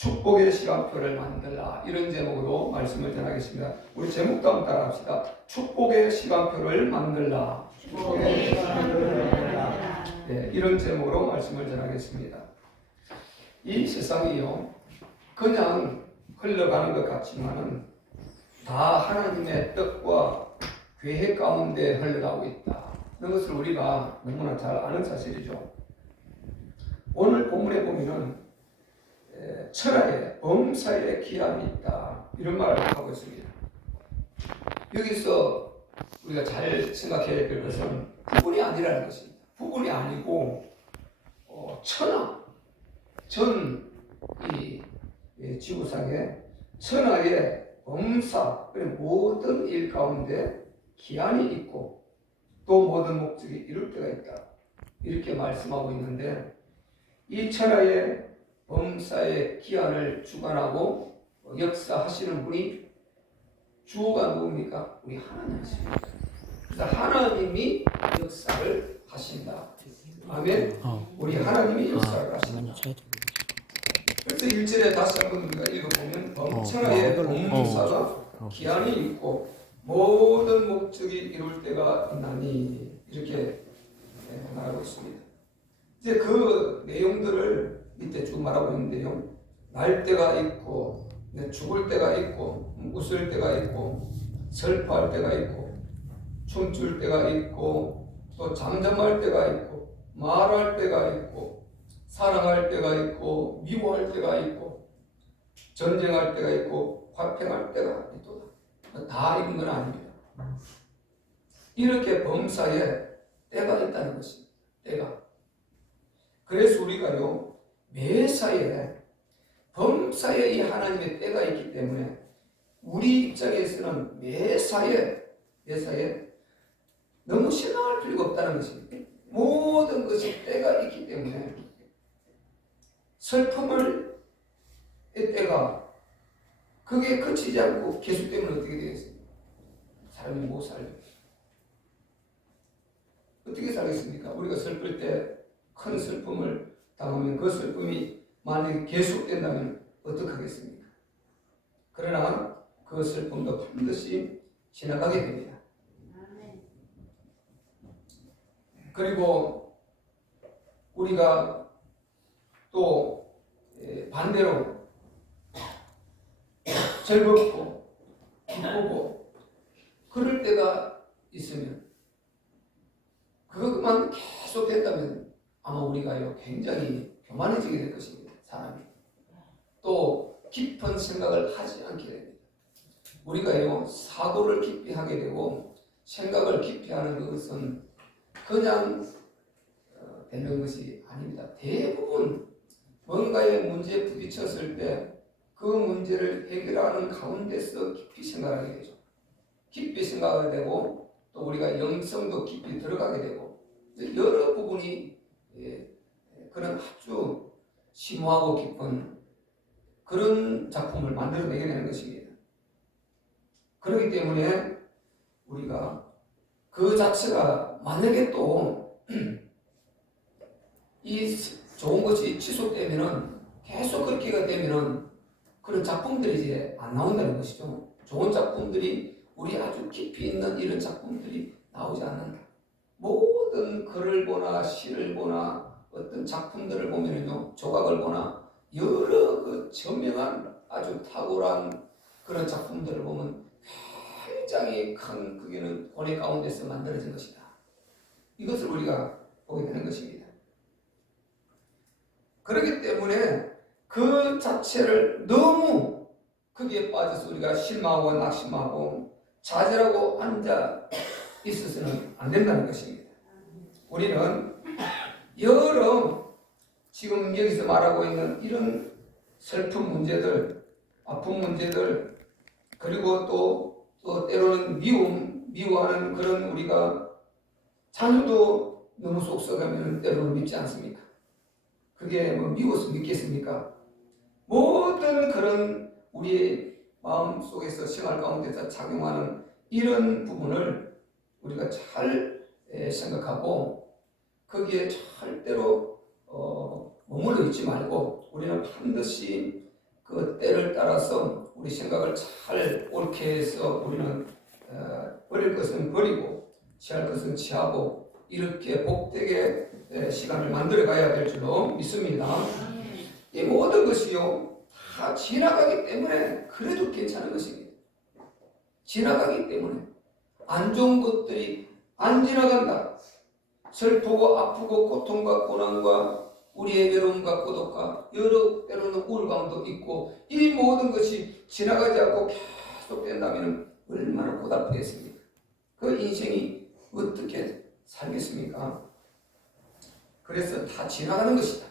축복의 시간표를 만들라, 이런 제목으로 말씀을 전하겠습니다. 우리 제목도 한번 따라합시다. 축복의 시간표를 만들라. 축복의 시간표를 만들라. 네, 이런 제목으로 말씀을 전하겠습니다. 이 세상이요, 그냥 흘러가는 것 같지만은 다 하나님의 뜻과 계획 가운데 흘러가고 있다. 그런 것을 우리가 너무나 잘 아는 사실이죠. 오늘 본문에 보면은 천하에 범사에 기한이 있다, 이런 말을 하고 있습니다. 여기서 우리가 잘 생각해야 될 것은 부분이 아니라는 것입니다. 부분이 아니고 천하, 전 이 지구상에 천하의 범사, 모든 일 가운데 기한이 있고 또 모든 목적이 이룰 때가 있다, 이렇게 말씀하고 있는데, 이 천하의 범사의 기한을 주관하고 역사하시는 분이 주가 누굽니까? 우리 하나님이십니다. 그래서 하나님이 역사를 하신다. 아멘. 우리 하나님이 역사를 하신다. 그래서 1절에 다시 한번 우리가 읽어보면 천하의 범사가 기한이 있고 모든 목적이 이룰 때가 있나니, 이렇게 말하고 있습니다. 이제 그 내용들을 밑에 쭉 말하고 있는데요. 날 때가 있고, 죽을 때가 있고, 웃을 때가 있고, 슬퍼할 때가 있고, 춤출 때가 있고, 또 잠잠할 때가 있고, 말할 때가 있고, 사랑할 때가 있고, 미워할 때가 있고, 전쟁할 때가 있고, 화평할 때가 있도다. 다 있는 건 아닙니다. 이렇게 범사에 때가 있다는 것입니다. 때가. 그래서 우리가요, 매사에 범사에 이 하나님의 때가 있기 때문에 우리 입장에서는 매사에 너무 실망할 필요가 없다는 것입니다. 모든 것이 때가 있기 때문에 슬픔을 때가 그게 그치지 않고 계속되면 어떻게 되겠습니까? 사람이 못 살죠. 어떻게 살겠습니까? 우리가 슬플 때 큰 슬픔을 당하면 그 슬픔이 만약에 계속된다면 어떡하겠습니까? 그러나 그 슬픔도 반드시 지나가게 됩니다. 그리고 우리가 또 반대로 즐겁고 기쁘고 그럴 때가 있으면, 그것만 계속 된다면 아마 우리가요 굉장히 교만해지게 될 것입니다. 사람이 또 깊은 생각을 하지 않게 됩니다. 우리가요 사고를 깊이 하게 되고 생각을 깊이 하는 것은 그냥 되는 것이 아닙니다. 대부분 뭔가의 문제에 부딪혔을 때 그 문제를 해결하는 가운데서 깊이 생각하게 되죠. 깊이 생각하게 되고 또 우리가 영성도 깊이 들어가게 되고 여러 부분이 그런 아주 심오하고 깊은 그런 작품을 만들어내게 되는 것입니다. 그렇기 때문에 우리가 그 자체가 만약에 또 이 좋은 것이 지속되면은, 계속 그렇게가 되면은 그런 작품들이 이제 안 나온다는 것이죠. 좋은 작품들이, 우리 아주 깊이 있는 이런 작품들이 나오지 않는다. 모든 글을 보나 시를 보나 어떤 작품들을 보면은요, 조각을 보나 여러 그 저명한 아주 탁월한 그런 작품들을 보면 굉장히 큰 그게는 고뇌 가운데서 만들어진 것이다. 이것을 우리가 보게 되는 것입니다. 그렇기 때문에 그 자체를 너무 거기에 빠져서 우리가 실망하고 낙심하고 좌절하고 앉아 있어서는 안 된다는 것입니다. 우리는 여러 지금 여기서 말하고 있는 이런 슬픈 문제들, 아픈 문제들, 그리고 또 때로는 미워하는 그런 우리가 자녀도 너무 속썩하면 때로는 믿지 않습니까? 그게 뭐 미워서 믿겠습니까? 모든 그런 우리의 마음 속에서 생활 가운데서 작용하는 이런 부분을 우리가 잘 생각하고 거기에 절대로 머물러 있지 말고 우리는 반드시 그 때를 따라서 우리 생각을 잘 옳게 해서 우리는 버릴 것은 버리고 취할 것은 취하고 이렇게 복되게 시간을 만들어 가야 될 줄로 믿습니다. 이 모든 것이요 다 지나가기 때문에 그래도 괜찮은 것입니다. 지나가기 때문에 안 좋은 것들이 안 지나간다. 슬프고 아프고 고통과 고난과 우리의 외로움과 고독과 여러 때로는 우울감도 있고 이 모든 것이 지나가지 않고 계속 된다면 얼마나 고달프겠습니까? 그 인생이 어떻게 살겠습니까? 그래서 다 지나가는 것이다.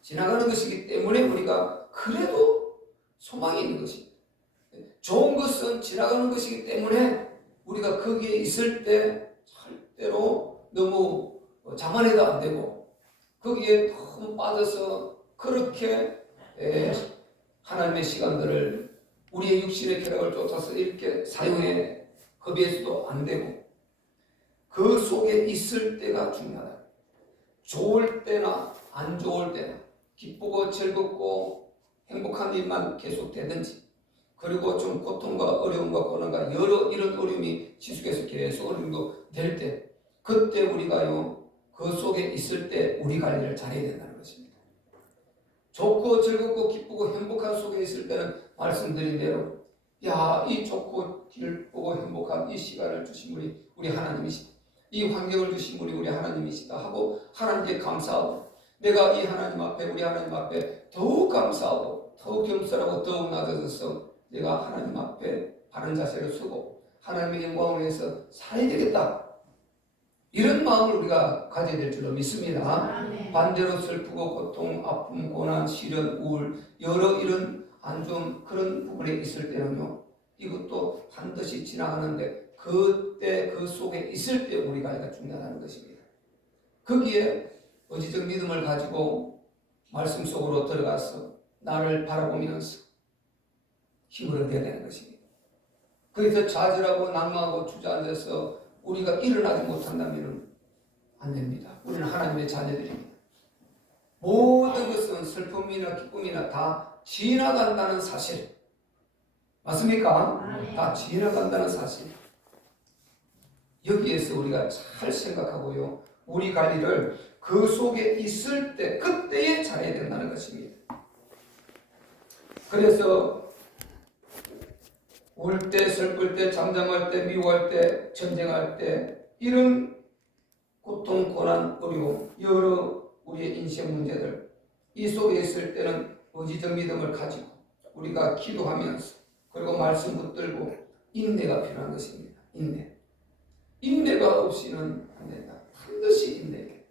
지나가는 것이기 때문에 우리가 그래도 소망이 있는 것입니다. 좋은 것은 지나가는 것이기 때문에 우리가 거기에 있을 때 절대로 너무 자만해도 안 되고 거기에 너무 빠져서 그렇게 하나님의 시간들을 우리의 육신의 쾌락을 쫓아서 이렇게 사용해 겁해서도 안 되고 그 속에 있을 때가 중요하다. 좋을 때나 안 좋을 때나 기쁘고 즐겁고 행복한 일만 계속 되든지 그리고 좀 고통과 어려움과 고난과 여러 이런 어려움이 지속해서 계속 어려움도 될 때 그때 우리가요 그 속에 있을 때 우리 관리를 잘해야 된다는 것입니다. 좋고 즐겁고 기쁘고 행복한 속에 있을 때는 말씀드린 대로 이 좋고 기쁘고 행복한 이 시간을 주신 우리 하나님이시다. 이 환경을 주신 우리 하나님이시다 하고 하나님께 감사하고 내가 이 하나님 앞에 우리 하나님 앞에 더욱 감사하고 더욱 겸손하고 더욱 낮아져서 내가 하나님 앞에 바른 자세를 서고 하나님의 영광을 위해서 살아야 되겠다. 이런 마음을 우리가 가져야 될 줄로 믿습니다. 아멘. 반대로 슬프고 고통, 아픔, 고난, 시련, 우울 여러 이런 안 좋은 그런 부분에 있을 때는요 이것도 반드시 지나가는데 그때 그 속에 있을 때 우리가 중요하다는 것입니다. 거기에 의지적 믿음을 가지고 말씀 속으로 들어가서 나를 바라보면서 힘을 얻어야 되는 것입니다. 거기서 좌절하고 낙망하고 주저앉아서 우리가 일어나지 못한다면 안 됩니다. 우리는 하나님의 자녀들입니다. 모든 것은 슬픔이나 기쁨이나 다 지나간다는 사실 맞습니까? 다 지나간다는 사실 여기에서 우리가 잘 생각하고요 우리 관리를 그 속에 있을 때 그때에 잘해야 된다는 것입니다. 그래서 울 때, 슬플 때, 잠잠할 때, 미워할 때, 전쟁할 때 이런 고통, 고난, 어려움 여러 우리의 인생 문제들 이 속에 있을 때는 의지적 믿음을 가지고 우리가 기도하면서 그리고 말씀 붙들고 인내가 필요한 것입니다. 인내가 없이는 안 된다. 반드시 인내.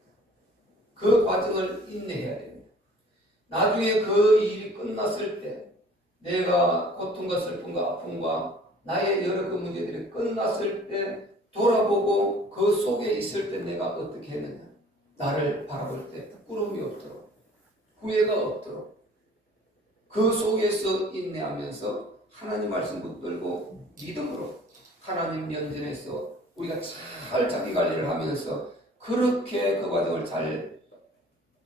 그 과정을 인내해야 됩니다. 나중에 그 일이 끝났을 때 내가 고통과 슬픔과 아픔과 나의 여러 그 문제들이 끝났을 때 돌아보고 그 속에 있을 때 내가 어떻게 했느냐 나를 바라볼 때 부끄러움이 없도록 후회가 없도록 그 속에서 인내하면서 하나님 말씀 붙들고 믿음으로 하나님 면전에서 우리가 잘 자기 관리를 하면서 그렇게 그 과정을 잘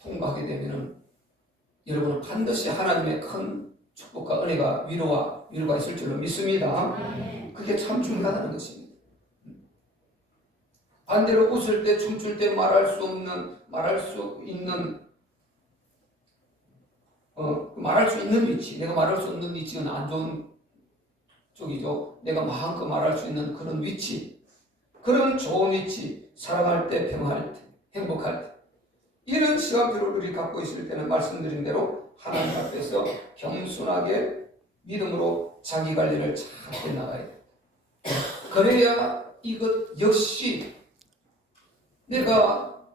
통과하게 되면 여러분은 반드시 하나님의 큰 축복과 은혜가 위로가 있을 줄로 믿습니다. 그게 참 중요하다는 것입니다. 반대로 웃을 때 춤출 때 말할 수 있는 위치 내가 말할 수 없는 위치는 안 좋은 쪽이죠. 내가 마음껏 말할 수 있는 그런 위치 그런 좋은 위치 사랑할 때 평화할 때 행복할 때 이런 시간표를 우리 갖고 있을 때는 말씀드린 대로 하나님 앞에서 겸손하게 믿음으로 자기 관리를 잘 해나가야 돼요. 그래야 이것 역시 내가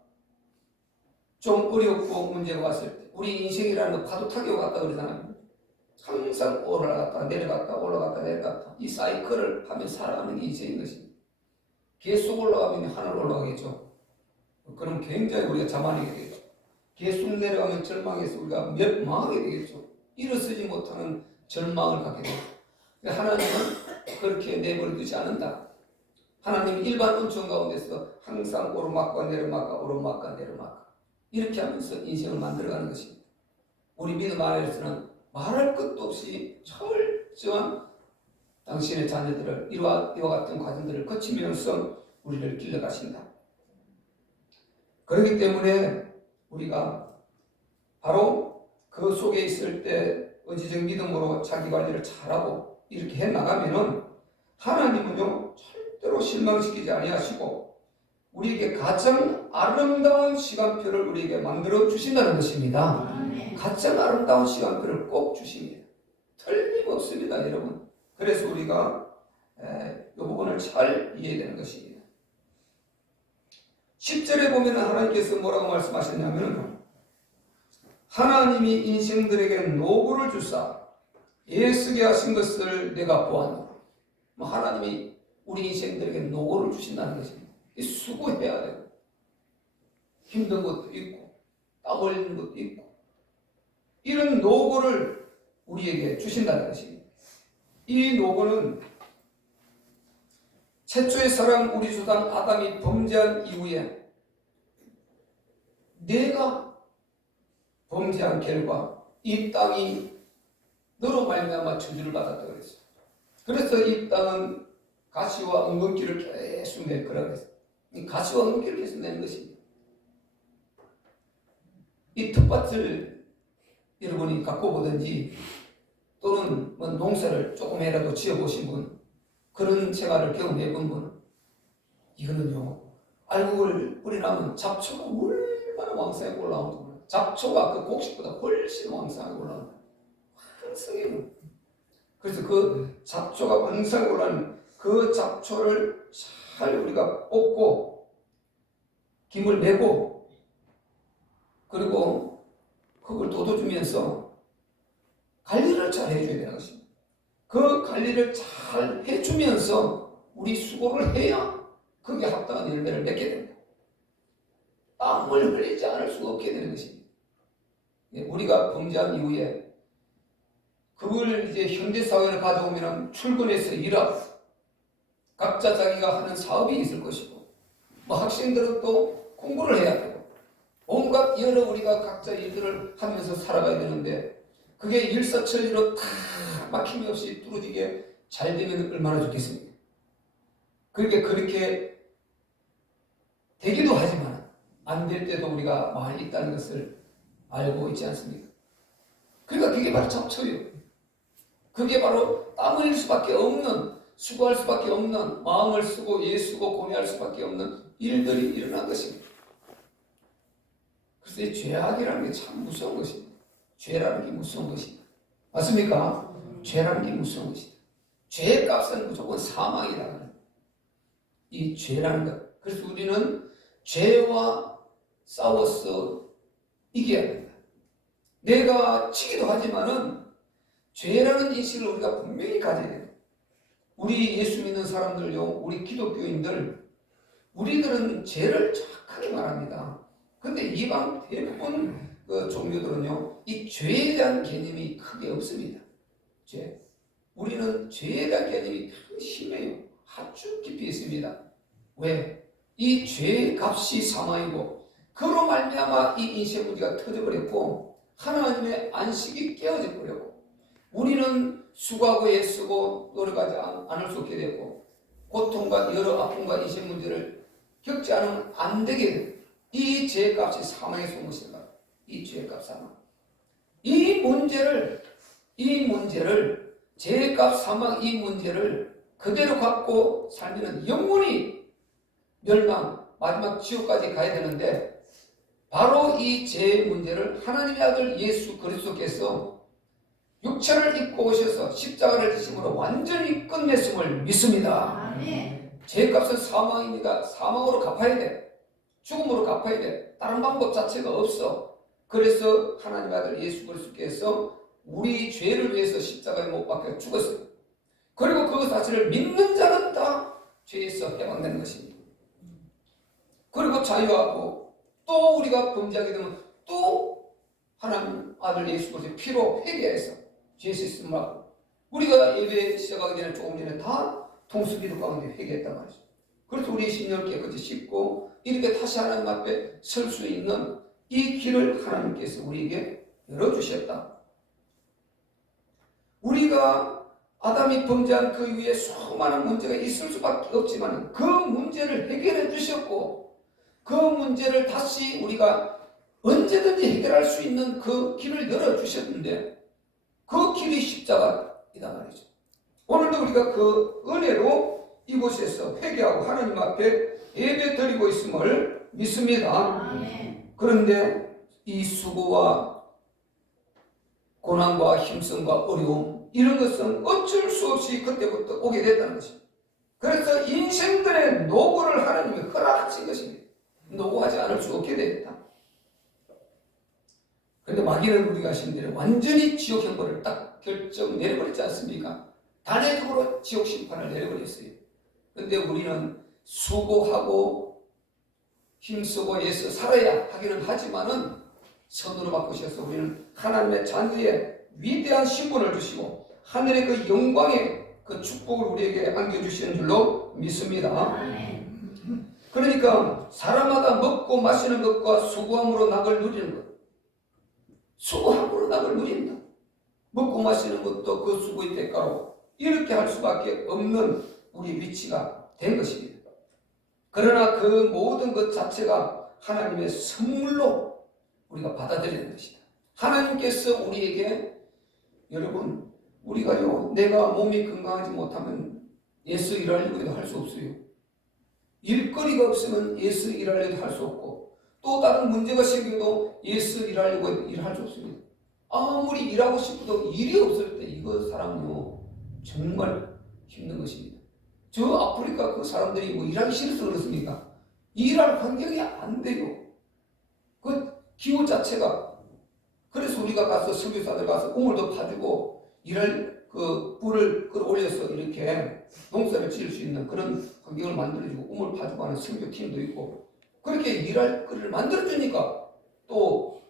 좀 어렵고 문제가 왔을 때 우리 인생이라는 거 파도 타기와 같다 그러잖아요. 항상 올라갔다 내려갔다 올라갔다 내려갔다 이 사이클을 하며 살아가는 게 인생인 것입니다. 계속 올라가면 하늘 올라가겠죠. 그럼 굉장히 우리가 자만하게 되겠죠. 계속 내려가면 절망해서 우리가 망하게 되겠죠. 일어서지 못하는 절망을 갖게 되죠. 하나님은 그렇게 내버려 두지 않는다. 하나님은 일반 은총 가운데서 항상 오르막과 내리막과 오르막과 내리막 이렇게 하면서 인생을 만들어가는 것입니다. 우리 믿음 안에서는 말할 것도 없이 철저한 당신의 자녀들을 이와 같은 과정들을 거치면서 우리를 길러가신다. 그렇기 때문에 우리가 바로 그 속에 있을 때 의지적 믿음으로 자기 관리를 잘하고 이렇게 해나가면은 하나님은요 절대로 실망시키지 아니하시고 우리에게 가장 아름다운 시간표를 우리에게 만들어 주신다는 것입니다. 가장 아름다운 시간표를 꼭 주십니다. 틀림없습니다, 여러분. 그래서 우리가 이 부분을 잘 이해되는 것입니다. 10절에 보면 하나님께서 뭐라고 말씀하셨냐면 하나님이 인생들에게 노고를 주사 애쓰게 하신 것을 내가 보았노라. 하나님이 우리 인생들에게 노고를 주신다는 것입니다. 수고해야 되고 힘든 것도 있고 땀 흘리는 것도 있고 이런 노고를 우리에게 주신다는 것입니다. 이 노고는 최초의 사람 우리 조상 아담이 범죄한 이후에 내가 범죄한 결과 이 땅이 너로 말미암아 저주를 받았다고 그랬어요. 그래서 이 땅은 가시와 엉겅퀴를 계속 낼 거라고 했어요. 이 가시와 엉겅퀴를 계속 내는 것입니다. 이 텃밭을 여러분이 갖고 보든지 또는 뭐 농사를 조금이라도 지어보신 분, 그런 생활을 경험해 본 분, 이거는요 알곡을 뿌리나면 잡초가 얼마나 왕성하게 올라오는지 몰라요. 잡초가 그 곡식보다 훨씬 왕성하게 올라옵니다. 왕성해요. 그래서 그 잡초가 왕성하게 올라오는 그 잡초를 잘 우리가 뽑고 김을 메고 그리고 흙을 돋워주면서 관리를 잘 해줘야 되는 것입니다. 그 관리를 잘 해주면서 우리 수고를 해야 그게 합당한 열매를 맺게 됩니다. 땀을 흘리지 않을 수가 없게 되는 것입니다. 우리가 범죄한 이후에 그걸 이제 현대사회를 가져오면 출근해서 일하고 각자 자기가 하는 사업이 있을 것이고 뭐 학생들은 또 공부를 해야 되고 온갖 여러 우리가 각자 일들을 하면서 살아가야 되는데 그게 일사천리로 다 막힘이 없이 뚫어지게 잘 되면 얼마나 좋겠습니까? 그러니까 그렇게 되기도 하지만 안 될 때도 우리가 많이 있다는 것을 알고 있지 않습니까? 그러니까 그게 바로 잡초예요. 그게 바로 땀 흘릴 수밖에 없는, 수고할 수밖에 없는, 마음을 쓰고 애쓰고 고뇌할 수밖에 없는 일들이 일어난 것입니다. 그래서 이 죄악이라는 게 참 무서운 것입니다. 죄라는 게 무서운 것입니다. 맞습니까? 죄라는 게 무서운 것입니다. 죄의 값은 무조건 사망이다. 이 죄라는 것. 그래서 우리는 죄와 싸워서 이겨야 된다. 내가 지기도 하지만은 죄라는 인식을 우리가 분명히 가져야 돼요. 우리 예수 믿는 사람들요, 우리 기독교인들, 우리들은 죄를 정확하게 말합니다. 근데 이방 대부분 그 종교들은요, 이 죄에 대한 개념이 크게 없습니다. 죄. 우리는 죄에 대한 개념이 심해요. 아주 깊이 있습니다. 왜? 이 죄의 값이 사망이고, 그로 말미암아 이 인생 문제가 터져버렸고, 하나님의 안식이 깨어져 버렸고, 우리는 수고하고 애쓰고 노력하지 않을 수 없게 되고, 고통과 여러 아픔과 인생 문제를 겪지 않으면 안 되게 됩니다. 이 죄의 값이 사망의 소문입니다. 이 죄의 값 사망. 이 문제를 죄의 값 사망 이 문제를 그대로 갖고 살면 영원히 멸망, 마지막 지옥까지 가야 되는데 바로 이 죄의 문제를 하나님의 아들 예수 그리스도께서 육체를 입고 오셔서 십자가를 지심으로 완전히 끝냈음을 믿습니다. 죄의 값은 사망입니다. 사망으로 갚아야 돼. 죽음으로 갚아야 돼. 다른 방법 자체가 없어. 그래서 하나님의 아들 예수 그리스도께서 우리 죄를 위해서 십자가에 못 박혀 죽었어요. 그리고 그 사실을 믿는 자는 다 죄에서 해방되는 것입니다. 그리고 자유하고 또 우리가 범죄하게 되면 또 하나님 아들 예수 그리스도의 피로 회개해서 죄 씻음을 하고 우리가 예배 시작하기 전에 조금 전에 다 통수기도 가운데 회개했단 말이죠. 그래서 우리 신령을 깨끗이 씻고 이렇게 다시 하나님 앞에 설 수 있는 이 길을 하나님께서 우리에게 열어주셨다. 우리가 아담이 범죄한 그 이후에 수많은 문제가 있을 수밖에 없지만 그 문제를 해결해 주셨고 그 문제를 다시 우리가 언제든지 해결할 수 있는 그 길을 열어주셨는데 그 길이 십자가이다 말이죠. 오늘도 우리가 그 은혜로 이곳에서 회개하고 하나님 앞에 예배 드리고 있음을 믿습니다. 그런데 이 수고와 고난과 힘듦과 어려움 이런 것은 어쩔 수 없이 그때부터 오게 됐다는 것입니다. 그래서 인생들의 노고를 하나님이 허락하신 것입니다. 노고하지 않을 수 없게 됐다. 그런데 마귀는 우리가 아시는 대로 완전히 지옥 형벌을 딱 결정 내려버리지 않습니까? 단회적으로 지옥 심판을 내려버렸어요. 그런데 우리는 수고하고 힘쓰고 애써 살아야 하기는 하지만은 선으로 바꾸셔서 우리는 하나님의 자녀의 위대한 신분을 주시고 하늘의 그 영광의 그 축복을 우리에게 안겨주시는 줄로 믿습니다. 그러니까 사람마다 먹고 마시는 것과 수고함으로 낙을 누리는 것, 수고함으로 낙을 누린다. 먹고 마시는 것도 그 수고의 대가로 이렇게 할 수밖에 없는 우리 위치가 된 것입니다. 그러나 그 모든 것 자체가 하나님의 선물로 우리가 받아들이는 것이다. 하나님께서 우리에게 여러분 우리가요 내가 몸이 건강하지 못하면 예수 일하려고 해도 할 수 없어요. 일거리가 없으면 예수 일하려고 해도 할 수 없고 또 다른 문제가 생겨도 예수 일하려고 해도 일할 수 없습니다. 아무리 일하고 싶어도 일이 없을 때 이거 사람은요 정말 힘든 것입니다. 저 아프리카 그 사람들이 뭐 일하기 싫어서 그렇습니까? 일할 환경이 안 돼요. 그 기후 자체가. 그래서 우리가 가서 선교사들 가서 우물도 파주고 일할 그 불을 끌어올려서 이렇게 농사를 지을 수 있는 그런 환경을 만들어주고 우물 파주고 하는 선교팀도 있고 그렇게 일할 거리를 만들어주니까 또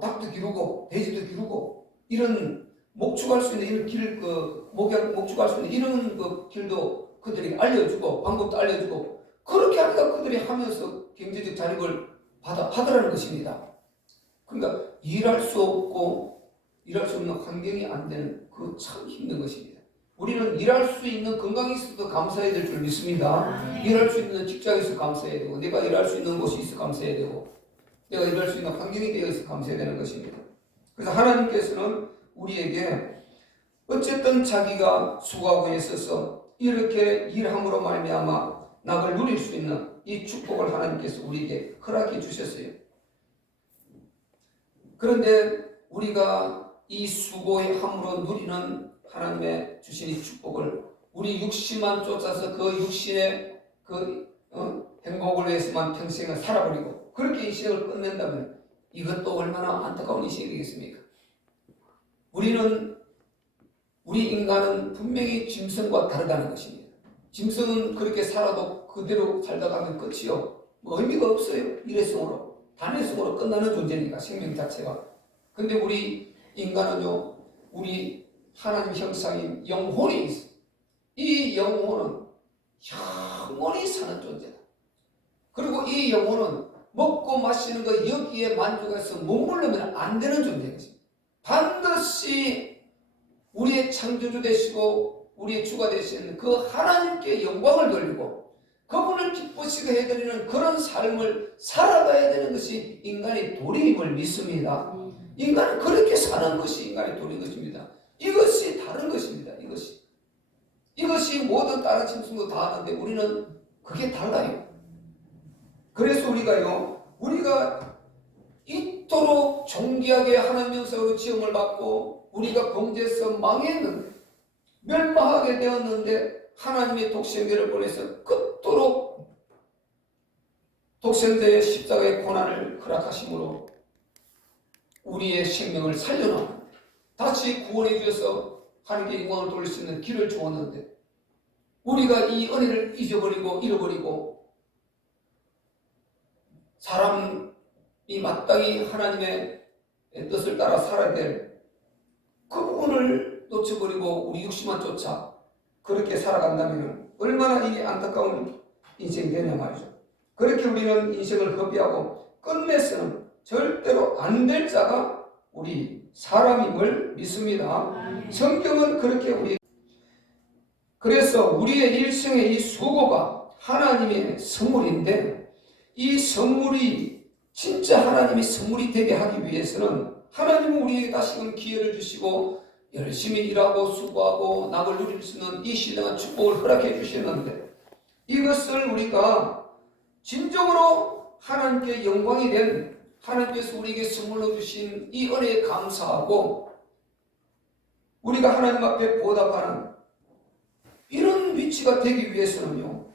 닭도 기르고 돼지도 기르고 이런 목축할 수 있는 이런 길 목축할 수 있는 이런 그 길도 그들에게 알려주고 방법도 알려주고 그렇게 하니까 그들이 하면서 경제적 자립을 받으라는 것입니다. 그러니까 일할 수 없고 일할 수 없는 환경이 안 되는 그 참 힘든 것입니다. 우리는 일할 수 있는 건강이 있어도 감사해야 될 줄 믿습니다. 일할 수 있는 직장이 있어 감사해야 되고 내가 일할 수 있는 곳이 있어 감사해야 되고 내가 일할 수 있는 환경이 되어 있어 감사해야 되는 것입니다. 그래서 하나님께서는 우리에게 어쨌든 자기가 수고하고 있어서 이렇게 일함으로 말미암아 낙을 누릴 수 있는 이 축복을 하나님께서 우리에게 허락해 주셨어요. 그런데 우리가 이 수고의 함으로 누리는 하나님의 주신 이 축복을 우리 육신만 쫓아서 그 육신의 그 행복을 위해서만 평생을 살아버리고 그렇게 인생을 끝낸다면 이것도 얼마나 안타까운 인생이 되겠습니까? 우리 인간은 분명히 짐승과 다르다는 것입니다. 짐승은 그렇게 살아도 그대로 살다 가면 끝이요. 뭐 의미가 없어요. 일회성으로, 단회성으로 끝나는 존재니까 생명 자체가. 근데 우리 인간은요, 우리 하나님 형상인 영혼이 있어. 이 영혼은 영원히 사는 존재다. 그리고 이 영혼은 먹고 마시는 거 여기에 만족해서 머무르면 안 되는 존재인 것입니다. 반드시 우리의 창조주 되시고 우리의 주가 되시는 그 하나님께 영광을 돌리고 그분을 기쁘시게 해드리는 그런 삶을 살아가야 되는 것이 인간의 도리임을 믿습니다. 인간은 그렇게 사는 것이 인간의 도리인 것입니다. 이것이 다른 것입니다. 이것이 모든 다른 짐승도 다 하는데 우리는 그게 달라요. 그래서 우리가 이토록 존귀하게 하나님의 형상으로 지음을 받고 우리가 범죄해서 망했는 멸망하게 되었는데 하나님의 독생자를 보내서 그토록 독생자의 십자가의 고난을 허락하심으로 우리의 생명을 살려놔 다시 구원해 주셔서 하나님께 영광을 돌릴 수 있는 길을 주었는데 우리가 이 은혜를 잃어버리고 사람이 마땅히 하나님의 뜻을 따라 살아야 될 그 부분을 놓쳐버리고 우리 육신만 쫓아 그렇게 살아간다면 얼마나 이게 안타까운 인생이 되냐 말이죠. 그렇게 우리는 인생을 허비하고 끝내서는 절대로 안 될 자가 우리 사람임을 믿습니다. 성경은 그렇게 그래서 우리의 일생의 이 수고가 하나님의 선물인데, 이 선물이 진짜 하나님의 선물이 되게 하기 위해서는 하나님은 우리에게 다시금 기회를 주시고 열심히 일하고 수고하고 낙을 누릴 수 있는 이 신령한 축복을 허락해 주셨는데, 이것을 우리가 진정으로 하나님께 영광이 된, 하나님께서 우리에게 선물로 주신 이 은혜에 감사하고 우리가 하나님 앞에 보답하는 이런 위치가 되기 위해서는요,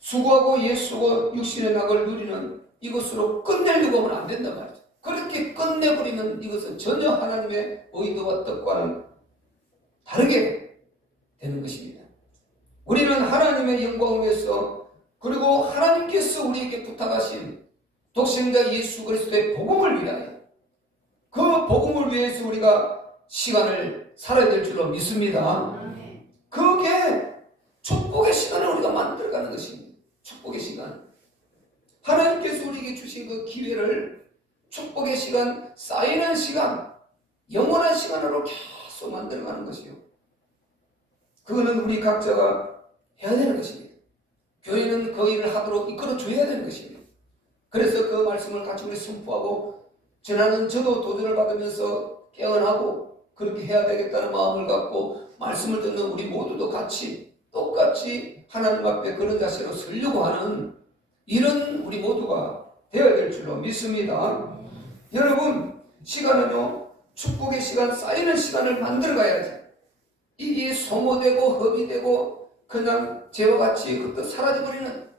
수고하고 예수고 육신의 낙을 누리는 이것으로 끝내려고 하면 안 된단 말이죠. 그렇게 끝내버리면 이것은 전혀 하나님의 의도와 뜻과는 다르게 되는 것입니다. 우리는 하나님의 영광을 위해서, 그리고 하나님께서 우리에게 부탁하신 독생자 예수 그리스도의 복음을 위하여, 그 복음을 위해서 우리가 시간을 살아야 될 줄로 믿습니다. 그게 축복의 시간을 우리가 만들어가는 것입니다. 축복의 시간. 하나님께서 우리에게 주신 그 기회를 축복의 시간, 쌓이는 시간, 영원한 시간으로 계속 만들어가는 것이요. 그거는 우리 각자가 해야 되는 것입니다. 교회는 그 일을 하도록 이끌어줘야 되는 것입니다. 그래서 그 말씀을 같이 우리 선포하고, 저는 저도 도전을 받으면서 깨어나고 그렇게 해야 되겠다는 마음을 갖고 말씀을 듣는 우리 모두도 같이 똑같이 하나님 앞에 그런 자세로 서려고 하는 이런 우리 모두가 되어야 될 줄로 믿습니다. 여러분, 시간은요, 축복의 시간, 쌓이는 시간을 만들어 가야지. 이게 소모되고 허비되고 그냥 재와 같이 그것도 사라져버리는,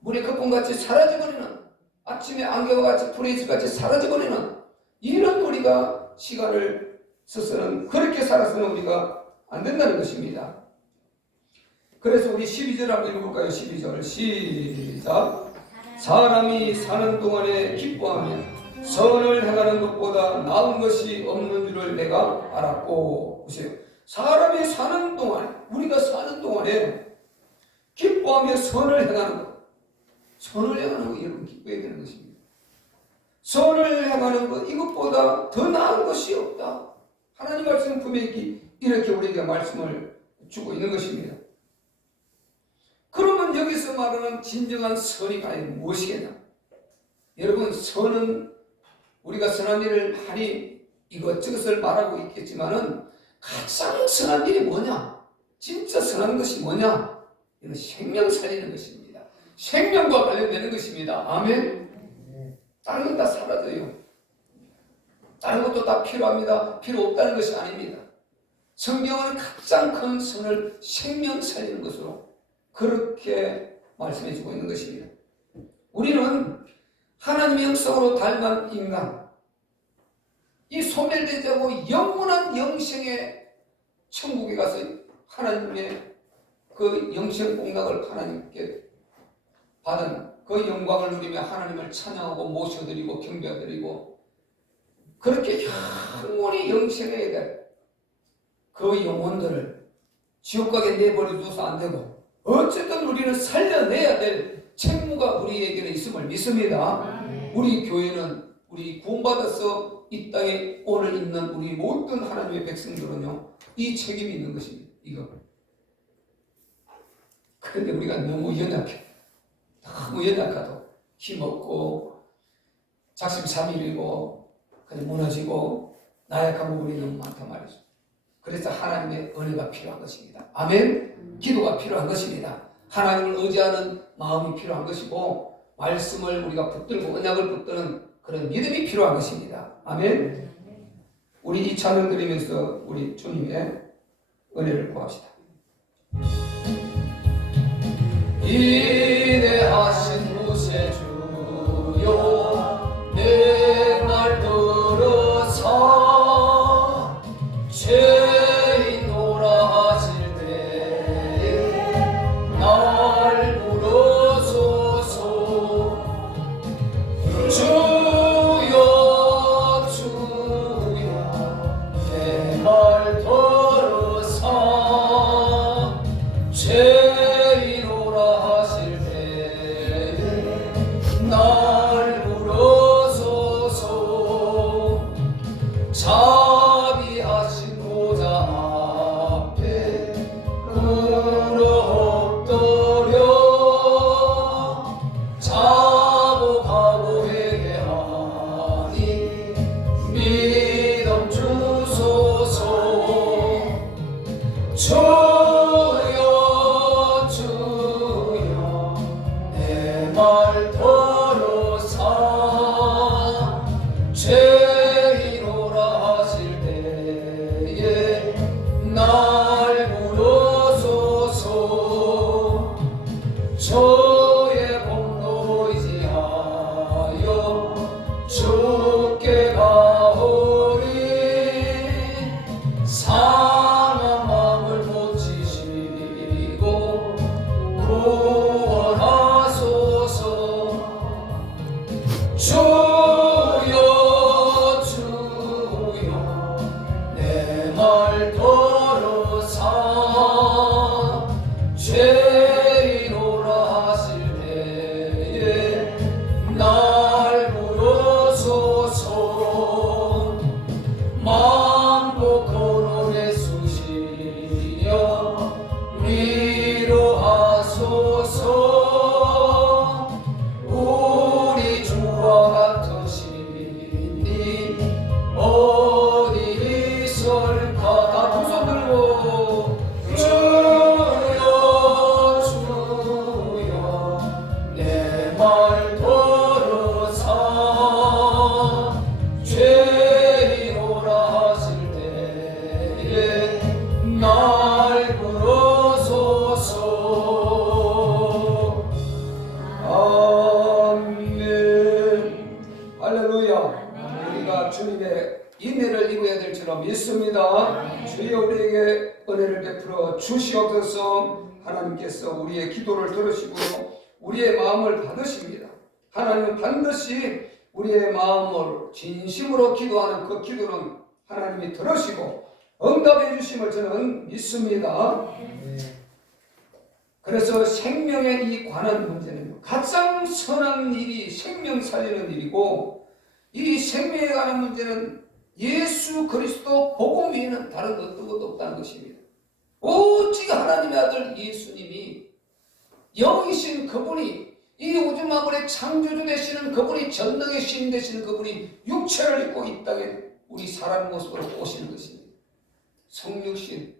물의 거품같이 사라져버리는, 아침에 안개와 같이 불의 같이 사라져버리는 이런 우리가 시간을 써서는, 그렇게 살아서는 우리가 안 된다는 것입니다. 그래서 우리 12절 한번 읽어볼까요? 12절 시작. 사람이 사는 동안에 기뻐하며 선을 행하는 것보다 나은 것이 없는 줄을 내가 알았고. 보세요. 사람이 사는 동안에, 우리가 사는 동안에 기뻐하며 선을 행하는 것, 선을 행하는 것, 여러분 기뻐해야 되는 것입니다. 선을 행하는 것, 이것보다 더 나은 것이 없다. 하나님 말씀 분명히 이렇게 우리에게 말씀을 주고 있는 것입니다. 그러면 여기서 말하는 진정한 선이 과연 무엇이겠냐? 여러분, 선은 우리가 선한 일을 하니 이것저것을 말하고 있겠지만은 가장 선한 일이 뭐냐? 진짜 선한 것이 뭐냐? 이건 생명 살리는 것입니다. 생명과 관련되는 것입니다. 아멘. 다른 건 다 사라져요. 다른 것도 다 필요합니다. 필요 없다는 것이 아닙니다. 성경은 가장 큰 선을 생명 살리는 것으로 그렇게 말씀해 주고 있는 것입니다. 우리는 하나님의 형상으로 닮은 인간, 이 소멸되지 않고 영원한 영생의 천국에 가서 하나님의 그 영생 복락을 하나님께 받은 그 영광을 누리며 하나님을 찬양하고 모셔드리고 경배드리고, 그렇게 영원히 영생해야 될 그 영혼들을 지옥 가게 내버려둬서 안 되고, 어쨌든 우리는 살려내야 될 책무가 우리에게는 있음을 믿습니다. 우리 교회는, 우리 구원받아서 이 땅에 오늘 있는 우리 모든 하나님의 백성들은요, 이 책임이 있는 것입니다. 이거. 그런데 우리가 너무 연약해. 너무 연약하도 힘없고 작심삼일이고 그냥 무너지고 나약한 부분이 너무 많단 말이죠. 그래서 하나님의 은혜가 필요한 것입니다. 아멘. 기도가 필요한 것입니다. 하나님을 의지하는 마음이 필요한 것이고, 말씀을 우리가 붙들고 언약을 붙드는 그런 믿음이 필요한 것입니다. 아멘. 우리 이 찬양 드리면서 우리 주님의 은혜를 구합시다. 인내하신 구세주여, 내 말 들어서 죄인노라 하실 때에 날 불러소서. 주여 주여, 내 말 들어서 죄인노라 하실 주여 주여 내 말 들으사 죄인오라 하실 때에 날 부르소서. 저의 공로 의지하여 주께 가오리. 상한 마음을 고치시고 구원하소서. 주여 주여 내 말 들으사 죄인오라 하실 때에 날 부르소서. 만복 근원의 수시여 위로하소서. 우리 주와 같으시니 어디 있을까. 다 두 손 들고 주여 주여 내 말 들으사 죄인오라 하실 때에 날 부르소서. 아멘. 할렐루야. 우리가 주님의 인내를 입어야 될 줄로 믿습니다. 주여 우리에게 은혜를 베풀어 주시옵소서. 하나님께서 우리의 기도를 들으시고 우리의 마음을 받으십니다. 하나님은 반드시 우리의 마음을 진심으로 기도하는 그 기도는 하나님이 들으시고 응답해 주심을 저는 믿습니다. 그래서 생명에 이 관한 문제는 가장 선한 일이 생명 살리는 일이고, 이 생명에 관한 문제는 예수 그리스도 복음 외에는 다른 어떤 것도 없다는 것입니다. 오직 하나님의 아들 예수님이 영이신 그분이, 이 우주 만물의 창조주 되시는 그분이, 전능의 신 되시는 그분이 육체를 입고 이 땅에 우리 사람 모습으로 오시는 것입니다. 성육신.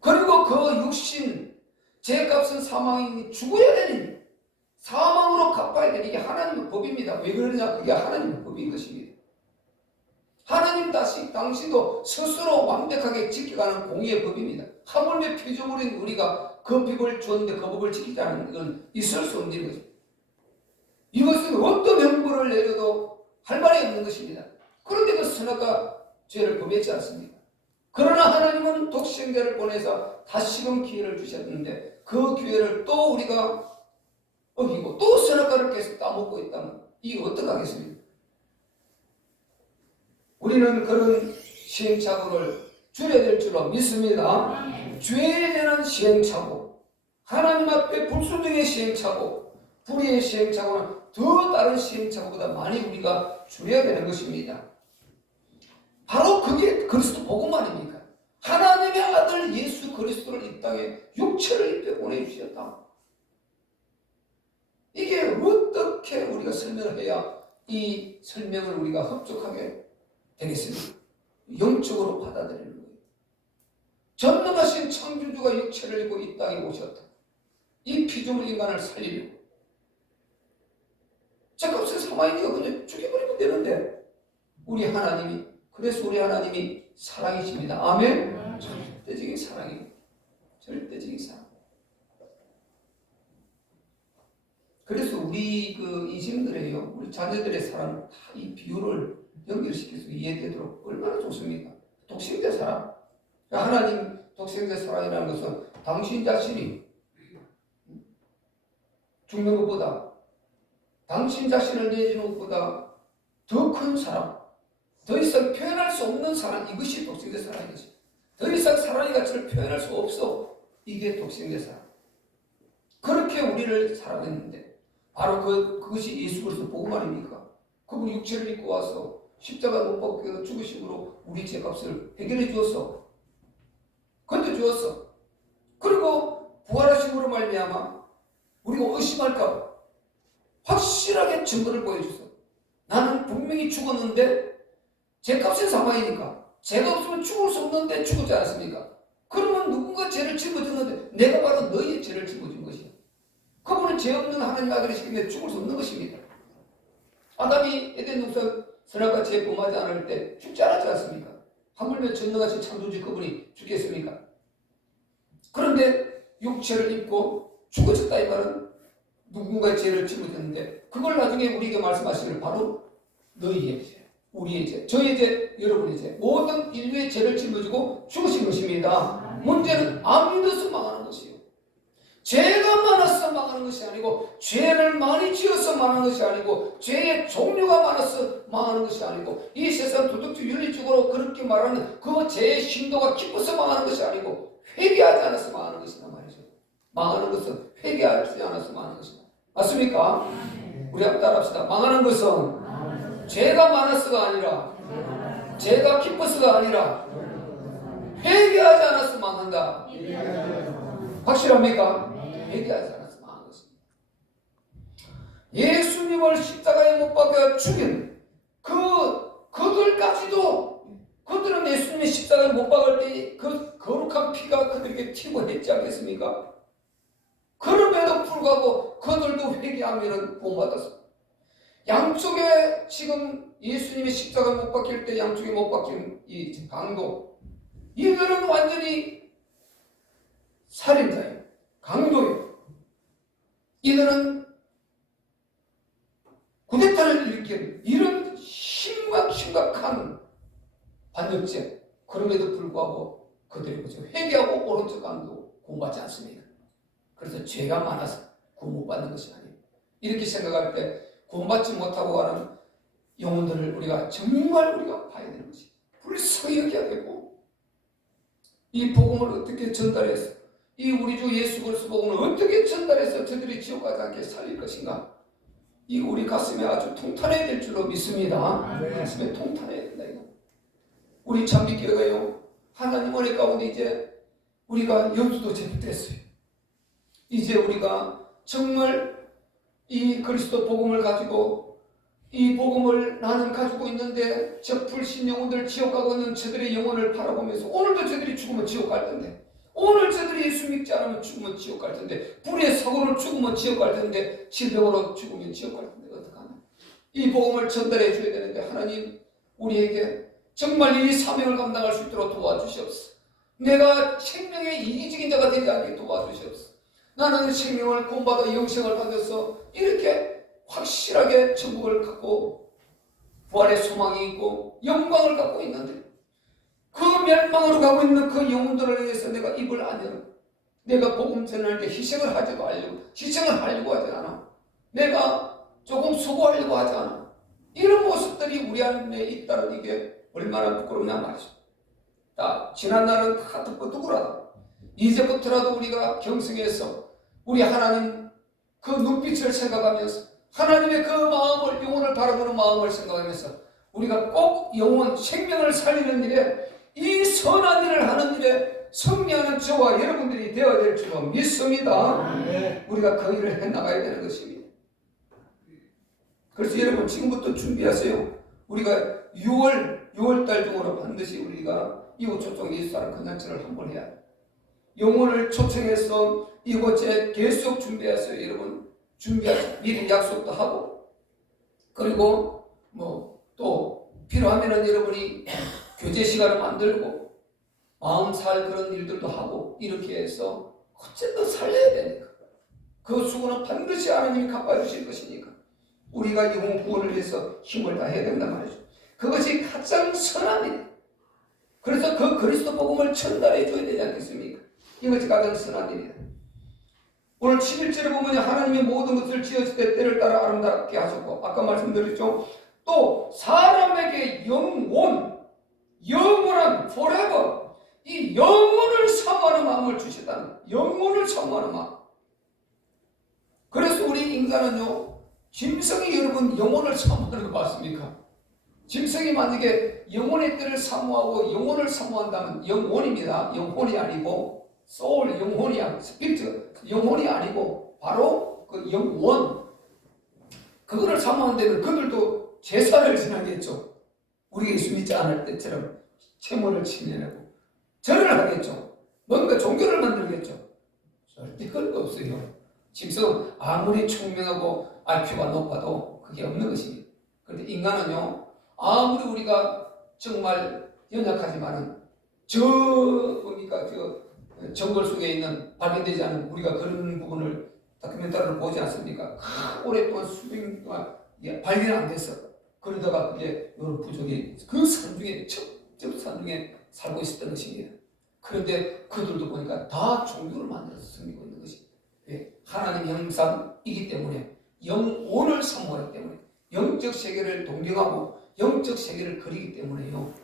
그리고 그 육신, 죄값은 사망이니 죽어야 되니 사망으로 갚아야 되니 이게 하나님의 법입니다. 왜 그러냐? 그게 하나님의 법인 것입니다. 하나님 당신도 스스로 완벽하게 지켜가는 공의의 법입니다. 하물며 피조물인 우리가 그 법을 줬는데 그 법을 지키지 않는 건 있을 수 없는 것입니다. 이것은 어떤 형벌을 내려도 할 말이 없는 것입니다. 그런데 그 선악과 죄를 범했지 않습니까? 그러나 하나님은 독생자를 보내서 다시금 기회를 주셨는데 그 기회를 또 우리가 어기고 또 선악과를 계속 따먹고 있다면 이게 어떡하겠습니까? 우리는 그런 시행착오를 줄여야 될 줄로 믿습니다. 죄에 대한 시행착오, 하나님 앞에 불순종의 시행착오, 불의의 시행착오는 더 다른 시행착오보다 많이 우리가 줄여야 되는 것입니다. 바로 그게 그리스도 복음 아닙니까? 하나님의 아들 예수 그리스도를 이 땅에 육체를 입혀 보내주셨다. 이게 어떻게 우리가 설명을 해야 이 설명을 우리가 흡족하게 되겠습니까? 영적으로 받아들이는 거예요. 전능하신 창조주가 육체를 입고 이 땅에 오셨다. 이 피조물 인간을 살리려고. 죄값은 사망이니까 그냥 죽여버리면 되는데 우리 하나님이, 그래서 우리 하나님이 사랑이십니다. 아멘. 절대적인 사랑입니다. 절대적인 사랑. 그래서 우리 그 이신들의요, 우리 자녀들의 사랑 다 이 비유를 연결시켜서 이해되도록 얼마나 좋습니까? 독생자 사랑. 하나님 독생자 사랑이라는 것은 당신 자신이 죽는 것보다, 당신 자신을 내주는 것보다 더 큰 사랑, 더 이상 표현할 수 없는 사랑, 이것이 독생자 사랑인 것입니다. 더 이상 사랑의 가치를 표현할 수 없어. 이게 독생자 사랑. 그렇게 우리를 사랑했는데 바로 그것이 예수 그리스도 복음 아닙니까? 그분이 육체를 입고 와서 십자가 못 박혀 죽으심으로 우리 죄값을 해결해 주었어. 건져 주었어. 그리고 부활하심으로 말미암아 우리가 의심할까 봐 확실하게 증거를 보여줬어. 나는 분명히 죽었는데 죄값은 사망이니까 죄가 없으면 죽을 수 없는데 죽었지 않습니까? 그러면 누군가 죄 죄를 짊어졌는데 내가 바로 너희의 죄를 짊어진 것이야. 그분은 죄 없는 하나님 아들이시기 때문에 죽을 수 없는 것입니다. 아담이 에덴 동산 선악과 죄 범하지 않을 때 죽지 않았지 않습니까? 하물며 전능하신 창조주 그분이 죽겠습니까? 그런데 육체를 입고 죽어졌다 이 말은 누군가의 죄를 짊어졌는데 그걸 나중에 우리에게 말씀하시기를 바로 너희의 죄, 우리의 죄, 저의 죄, 여러분의 죄, 모든 인류의 죄를 짊어지고 죽으신 것입니다. 문제는 안 믿어서 망하는 것이요. 죄가 많아서 망하는 것이 아니고, 죄를 많이 지어서 망하는 것이 아니고, 죄의 종류가 많아서 망하는 것이 아니고, 이 세상 도덕적 윤리적으로 그렇게 말하는 그 죄의 심도가 깊어서 망하는 것이 아니고, 회개하지 않아서 망하는 것이란 말이죠. 망하는 것은 회개하지 않아서 망하는 것이다. 맞습니까? 우리 한번 따라합시다. 망하는 것은 죄가 많아서가 아니라, 죄가 깊어서가 아니라, 회개하지 않아서 망한다. 확실합니까? 회개하지 않아서 망한 것입니다. 예수님을 십자가에 못 박아 죽인 그들까지도, 그들은 예수님의 십자가에 못 박을 때 그 거룩한 피가 그들에게 튀고 했지 않겠습니까? 그럼에도 불구하고 그들도 회개하면 구원받았어. 양쪽에 지금 예수님의 십자가에 못 박힐 때 양쪽에 못 박힌 이 강도, 이들은 완전히 살인자예요. 강도예요. 이들은 쿠데타를 일으킨 이런 심각한 반역죄, 그럼에도 불구하고 그들이 뭐죠? 회개하고 오른쪽 강도 구원받지 않습니다. 그래서 죄가 많아서 구원 못 받는 것이 아니에요. 이렇게 생각할 때 구원받지 못하고 가는 영혼들을 우리가 정말 우리가 봐야 되는 것이, 불쌍히 여겨야 되고, 이 복음을 어떻게 전달해서, 이 우리 주 예수 그리스도 복음을 어떻게 전달해서 저들이 지옥 가지 않게 살릴 것인가, 이 우리 가슴에 아주 통탄해야 될 줄로 믿습니다. 가슴에 통탄해야 된다 이거. 우리 참빛교회가요, 하나님 은혜 가운데 이제 우리가 염수도 제법됐어요. 이제 우리가 정말 이 그리스도 복음을 가지고, 이 복음을 나는 가지고 있는데 저 불신 영혼들, 지옥 가고 있는 저들의 영혼을 바라보면서, 오늘도 저들이 죽으면 지옥 갈 텐데, 오늘 저들이 예수 믿지 않으면 죽으면 지옥 갈 텐데, 불의 사고로 죽으면 지옥 갈 텐데, 질병으로 죽으면 지옥 갈 텐데 어떡하나. 이 복음을 전달해 줘야 되는데 하나님 우리에게 정말 이 사명을 감당할 수 있도록 도와주시옵소서. 내가 생명의 이기적인 자가 되지 않게 도와주시옵소서. 나는 생명을 구원받아 영생을 받아서 이렇게 확실하게 천국을 갖고 부활의 소망이 있고 영광을 갖고 있는데, 그 멸망으로 가고 있는 그 영혼들을 위해서 내가 입을 안 열어. 내가 복음 전할 때 희생을 하려고 하지 않아. 내가 조금 수고하려고 하지 않아. 이런 모습들이 우리 안에 있다는 이게 얼마나 부끄럽냐 말이죠. 자, 지난 날은 다 듣고 누구라도 이제부터라도 우리가 경성해서 우리 하나님 그 눈빛을 생각하면서, 하나님의 그 마음을, 영혼을 바라보는 마음을 생각하면서 우리가 꼭 영혼, 생명을 살리는 일에, 이 선한 일을 하는 일에 승리하는 저와 여러분들이 되어야 될 줄로 믿습니다. 우리가 그 일을 해나가야 되는 것입니다. 그래서 여러분 지금부터 준비하세요. 우리가 6월달 중으로 반드시 우리가 이곳 초청 예수사랑 건잔치를 한번 해야 돼요. 영혼을 초청해서 이곳에 계속 준비하세요. 여러분 준비하세요. 미리 약속도 하고, 그리고 뭐 또 필요하면은 여러분이 교제 시간을 만들고 마음 살 그런 일들도 하고, 이렇게 해서 어쨌든 살려야 되니까 그 수고는 반드시 하나님이 갚아주실 것이니까 우리가 영혼 구원을 위해서 힘을 다해야 된단 말이죠. 그것이 가장 선한 일. 그래서 그 그리스도 복음을 전달해 줘야 되지 않겠습니까? 이것이 가장 선한 일이다. 오늘 11절에 보면 하나님이 모든 것을 지었을 때 때를 따라 아름답게 하셨고, 아까 말씀드렸죠. 또 사람에게 영원한 forever, 이 영혼을 사모하는 마음을 주셨다는, 영혼을 사모하는 마음. 그래서 우리 인간은요, 짐승이 여러분 영혼을 사모하는 거 맞습니까? 짐승이 만약에 영혼의 때를 사모하고 영혼을 사모한다면, 영혼입니다. 영혼이 아니고 soul, 영혼이 아니고 스피리트, 영혼이 아니고 바로 그 영혼, 그거를 사모한다면 그들도 제사를 지나겠죠. 우리가 예수 믿지 않을 때처럼 체모를 치내고 절을 하겠죠. 뭔가 종교를 만들겠죠. 절대 그런 거 없어요. 짐승은 아무리 총명하고 IQ가 높아도 그게 없는 것입니다. 그런데 인간은요, 아무리 우리가 정말 연약하지만은 뭡니까 정글 속에 있는 발견되지 않은 우리가 그런 부분을 다큐멘터리를 보지 않습니까? 오랫동안 수백 동안 발견 안 됐어. 그러다가 그게 이런 부족이 그 산중에 첩첩 산중에 살고 있었던 것입니다. 그런데 그들도 보니까 다 종교를 만들어서 섬기고 있는 것이 하나님 형상이기 때문에 영혼을 사모하기 때문에 영적 세계를 동경하고 영적 세계를 그리기 때문에요.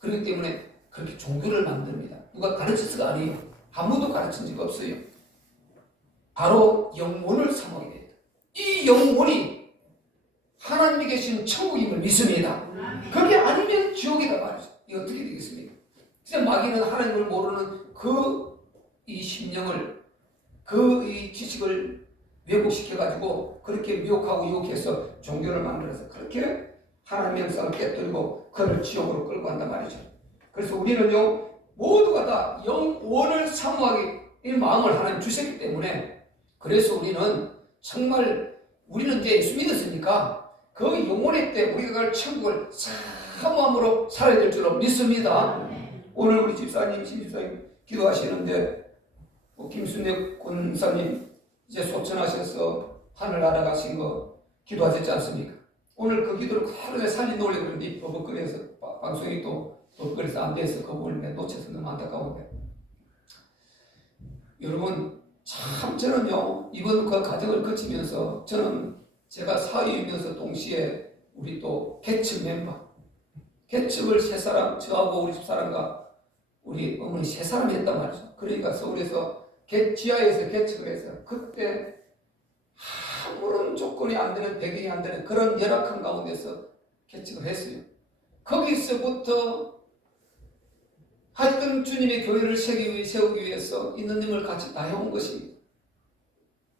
그렇기 때문에 그렇게 종교를 만듭니다. 누가 가르쳐서가 아니에요. 아무도 가르친 적 없어요. 바로 영혼을 사모하게 됩니다. 이 영혼이 하나님이 계신 천국임을 믿습니다. 그게 아니면 지옥이다 말이죠. 이거 어떻게 되겠습니까? 그래서 마귀는 하나님을 모르는 이 심령을 이 지식을 왜곡시켜가지고 그렇게 미혹하고 유혹해서 종교를 만들어서 그렇게 하나님의 형상을 깨뜨리고 그를 지옥으로 끌고 간단 말이죠. 그래서 우리는요 모두가 다 영원을 사모하기 이 마음을 하나님 주셨기 때문에 그래서 우리는 정말 우리는 이제 예수 믿었으니까 그 영혼의 때 우리가 갈 천국을 사모함으로 살아야 될 줄로 믿습니다. 오늘 우리 집사님, 신집사님 기도하시는데 김순애 권사님 이제 소천하셔서 하늘 날아가신 거 기도하셨지 않습니까? 오늘 그 기도를 하루에 살리놓으려고 그러는데 버벅거려서 방송이 또 버벅거려서 안 돼서 그 부분을 놓쳐서 너무 안타까운데 여러분 참 저는요 이번 그 과정을 거치면서 저는 제가 사위이면서 동시에 우리 또 개측 멤버 개측을 세 사람 저하고 우리 집사람과 우리 어머니 세 사람이 했단 말이죠. 그러니까 서울에서 지하에서 개측을 해서 그때 아무런 조건이 안 되는 배경이 안 되는 그런 열악한 가운데서 개측을 했어요. 거기서부터 하여튼 주님의 교회를 세우기 위해서 있는 힘을 같이 다 해온 것입니다.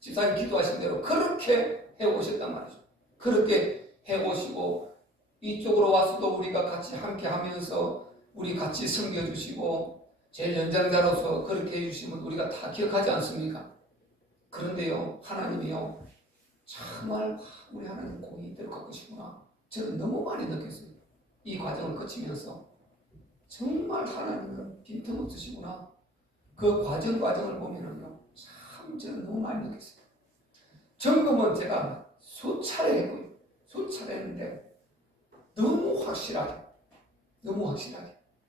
집사님 기도하신 대로 그렇게 해오셨단 말이죠. 그렇게 해오시고 이쪽으로 와서도 우리가 같이 함께 하면서 우리 같이 섬겨주시고 제일 연장자로서 그렇게 해주시면 우리가 다 기억하지 않습니까? 그런데요 하나님이요 정말 우리 하나님 공이 이대로 갖고 싶구나 저는 너무 많이 느꼈어요. 이 과정을 거치면서 정말 하나님은 빈틈없으시구나. 그 과정을 보면은요 참 저는 너무 많이 느꼈어요. 점검은 제가 수차례 했고요. 수차례 했는데 너무 확실하게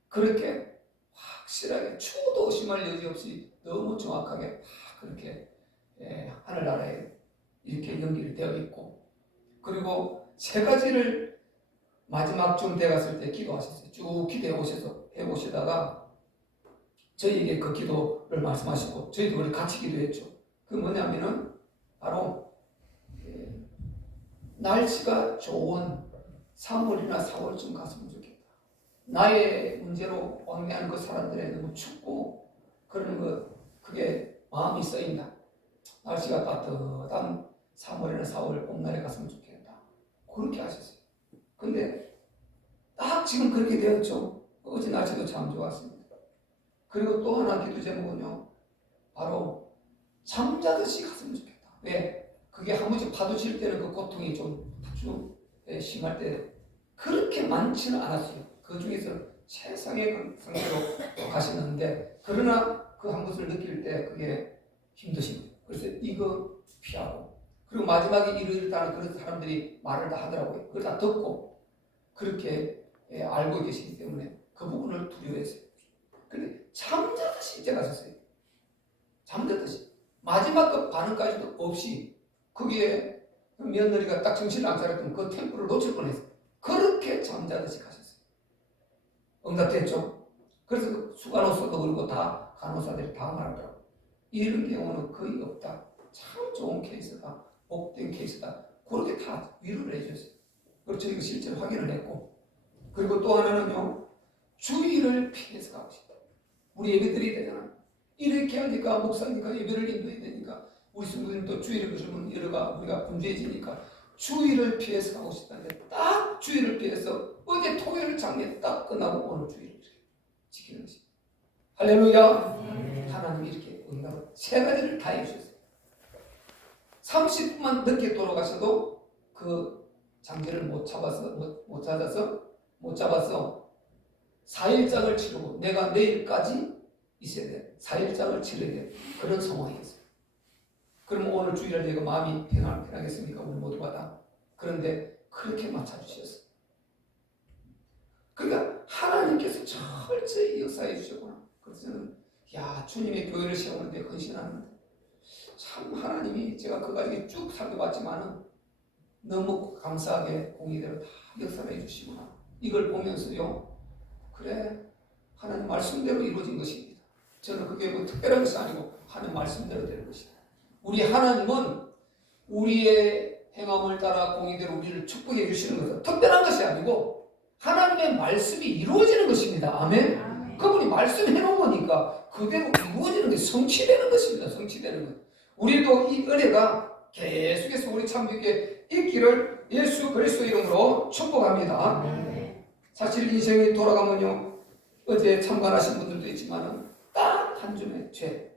그렇게 확실하게 추도 의심할 여지 없이 너무 정확하게 그렇게 하늘나라에 이렇게 연결이 되어 있고 그리고 세 가지를 마지막쯤 돼갔을 때 기도하셨어요. 쭉 기도해 오시다가 저희에게 그 기도를 말씀하시고 저희도 우리 같이 기도했죠. 그 뭐냐면은 바로 날씨가 좋은 3월이나 4월쯤 갔으면 좋겠다. 나의 문제로 왕래하는 그 사람들의 너무 춥고 그러는 그게 마음이 쓰인다. 날씨가 따뜻한 3월이나 4월 봄날에 갔으면 좋겠다. 그렇게 하셨어요. 근데 딱 지금 그렇게 되었죠. 어제 날씨도 참 좋았습니다. 그리고 또 하나 기도 제목은요. 바로 잠자듯이 갔으면 좋겠다. 왜? 그게 한 번씩 파도 칠 때는 그 고통이 좀 아주 심할 때 그렇게 많지는 않았어요. 그 중에서 최상의 상태로 가셨는데 그러나 그 한 것을 느낄 때 그게 힘드십니다. 그래서 이거 피하고 그리고 마지막에 이르다는 그런 사람들이 말을 다 하더라고요. 그걸 다 듣고 그렇게 알고 계시기 때문에 그 부분을 두려워했어요. 근데 잠자듯이 이제 가셨어요. 잠자듯이 마지막 그 반응까지도 없이 그게 며느리가 딱 정신을 안 차렸더니 그 템포를 놓칠 뻔했어요. 그렇게 잠자듯이 가셨어요. 응답됐죠? 그래서 그 수간호사도 그러고 다 간호사들이 다 말하더라고요. 이런 경우는 거의 없다. 참 좋은 케이스다. 복된 케이스다. 그렇게 다 위로를 해주셨어요. 그리고 저희가 실제로 확인을 했고 그리고 또 하나는요. 주의를 피해서 가고 싶다. 우리 예배 드려야 되잖아요. 이렇게 하니까 목사니까 예배를 인도해야 되니까 우리 성도님도 주의를 그러면 우리가 분주해지니까 주의를 피해서 가고 싶다는데 딱 주의를 피해서 어제 토요일 장례 딱 끝나고 오늘 주의를 지키는 것입니다. 할렐루야. 세 가지를 다 해주셨어요. 30분만 늦게 돌아가셔도 그 장제를 못 잡아서 4일장을 치르고 내가 내일까지 있어야 돼. 4일장을 치러야 돼. 그런 상황이었어요. 그럼 오늘 주일날 내가 마음이 편하겠습니까? 우리 모두가 다. 그런데 그렇게 맞춰주셨어요. 그러니까 하나님께서 철저히 역사해 주셨구나. 그래서 저는 주님의 교회를 세우는데 헌신하는데 참 하나님이 제가 그 가지고 쭉 살펴봤지만은 너무 감사하게 공의대로 다 역사해 주시구나. 이걸 보면서요. 그래, 하나님 말씀대로 이루어진 것입니다. 저는 그게 뭐 특별한 것이 아니고 하나님 말씀대로 되는 것이다. 우리 하나님은 우리의 행함을 따라 공의대로 우리를 축복해 주시는 것은 특별한 것이 아니고 하나님의 말씀이 이루어지는 것입니다. 아멘? 그분이 말씀해놓은 거니까 그대로 이루어지는 것이 성취되는 것입니다. 성취되는 것. 우리도 이 은혜가 계속해서 우리 참되게 있기를 예수 그리스도 이름으로 축복합니다. 사실 인생이 돌아가면요, 어제 참관하신 분들도 있지만 딱 한 줌의 죄,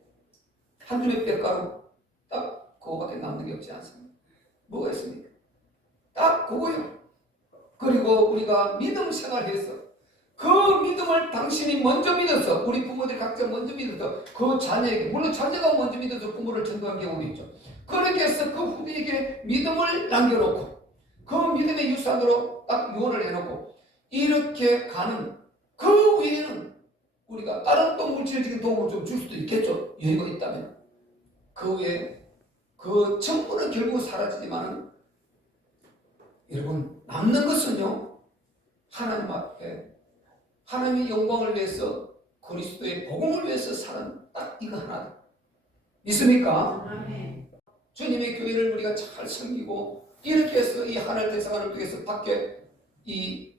한 줌의 뼈가루, 딱 그거밖에 남는 게 없지 않습니까? 뭐가 있습니까? 딱 그거요. 그리고 우리가 믿음 생활해서 그 믿음을 당신이 먼저 믿어서, 우리 부모들이 각자 먼저 믿어서 그 자녀에게, 물론 자녀가 먼저 믿어서 부모를 전도한 경우도 있죠. 그렇게 해서 그 후대에게 믿음을 남겨놓고 그 믿음의 유산으로 딱 유언을 해놓고 이렇게 가는 그 위에는 우리가 다른 또 물질적인 도움을 좀 줄 수도 있겠죠. 여유가 있다면. 그 외에 그 전부는 결국 사라지지만 여러분 남는 것은요, 하나님 앞에 하나님의 영광을 위해서 그리스도의 복음을 위해서 사는 딱 이거 하나. 믿습니까? 아멘. 주님의 교회를 우리가 잘 섬기고 이렇게 해서 이 하늘 대상을 통해서 밖에 이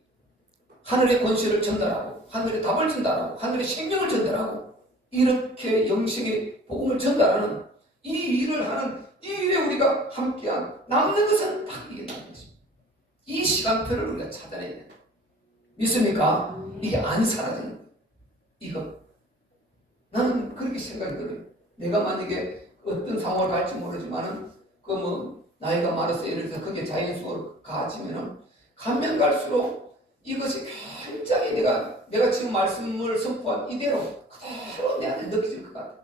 하늘의 권세를 전달하고 하늘의 답을 전달하고 하늘의 생명을 전달하고 이렇게 영생의 복음을 전달하는 이 일을 하는 이 일에 우리가 함께한 남는 것은 딱 이게 남는 것입니다. 이 시간표를 우리가 찾아내야 됩니다. 믿습니까? 이게 안 사라지는 거예요. 이거 나는 그렇게 생각이 들어요. 내가 만약에 어떤 상황을 갈지 모르지만은 그 뭐 나이가 많아서 예를 들어서 그게 자연 속으로 가지면은 가면 갈수록 이것이 굉장히 내가 지금 말씀을 선포한 이대로 그대로 내 안에 느껴질 것 같아.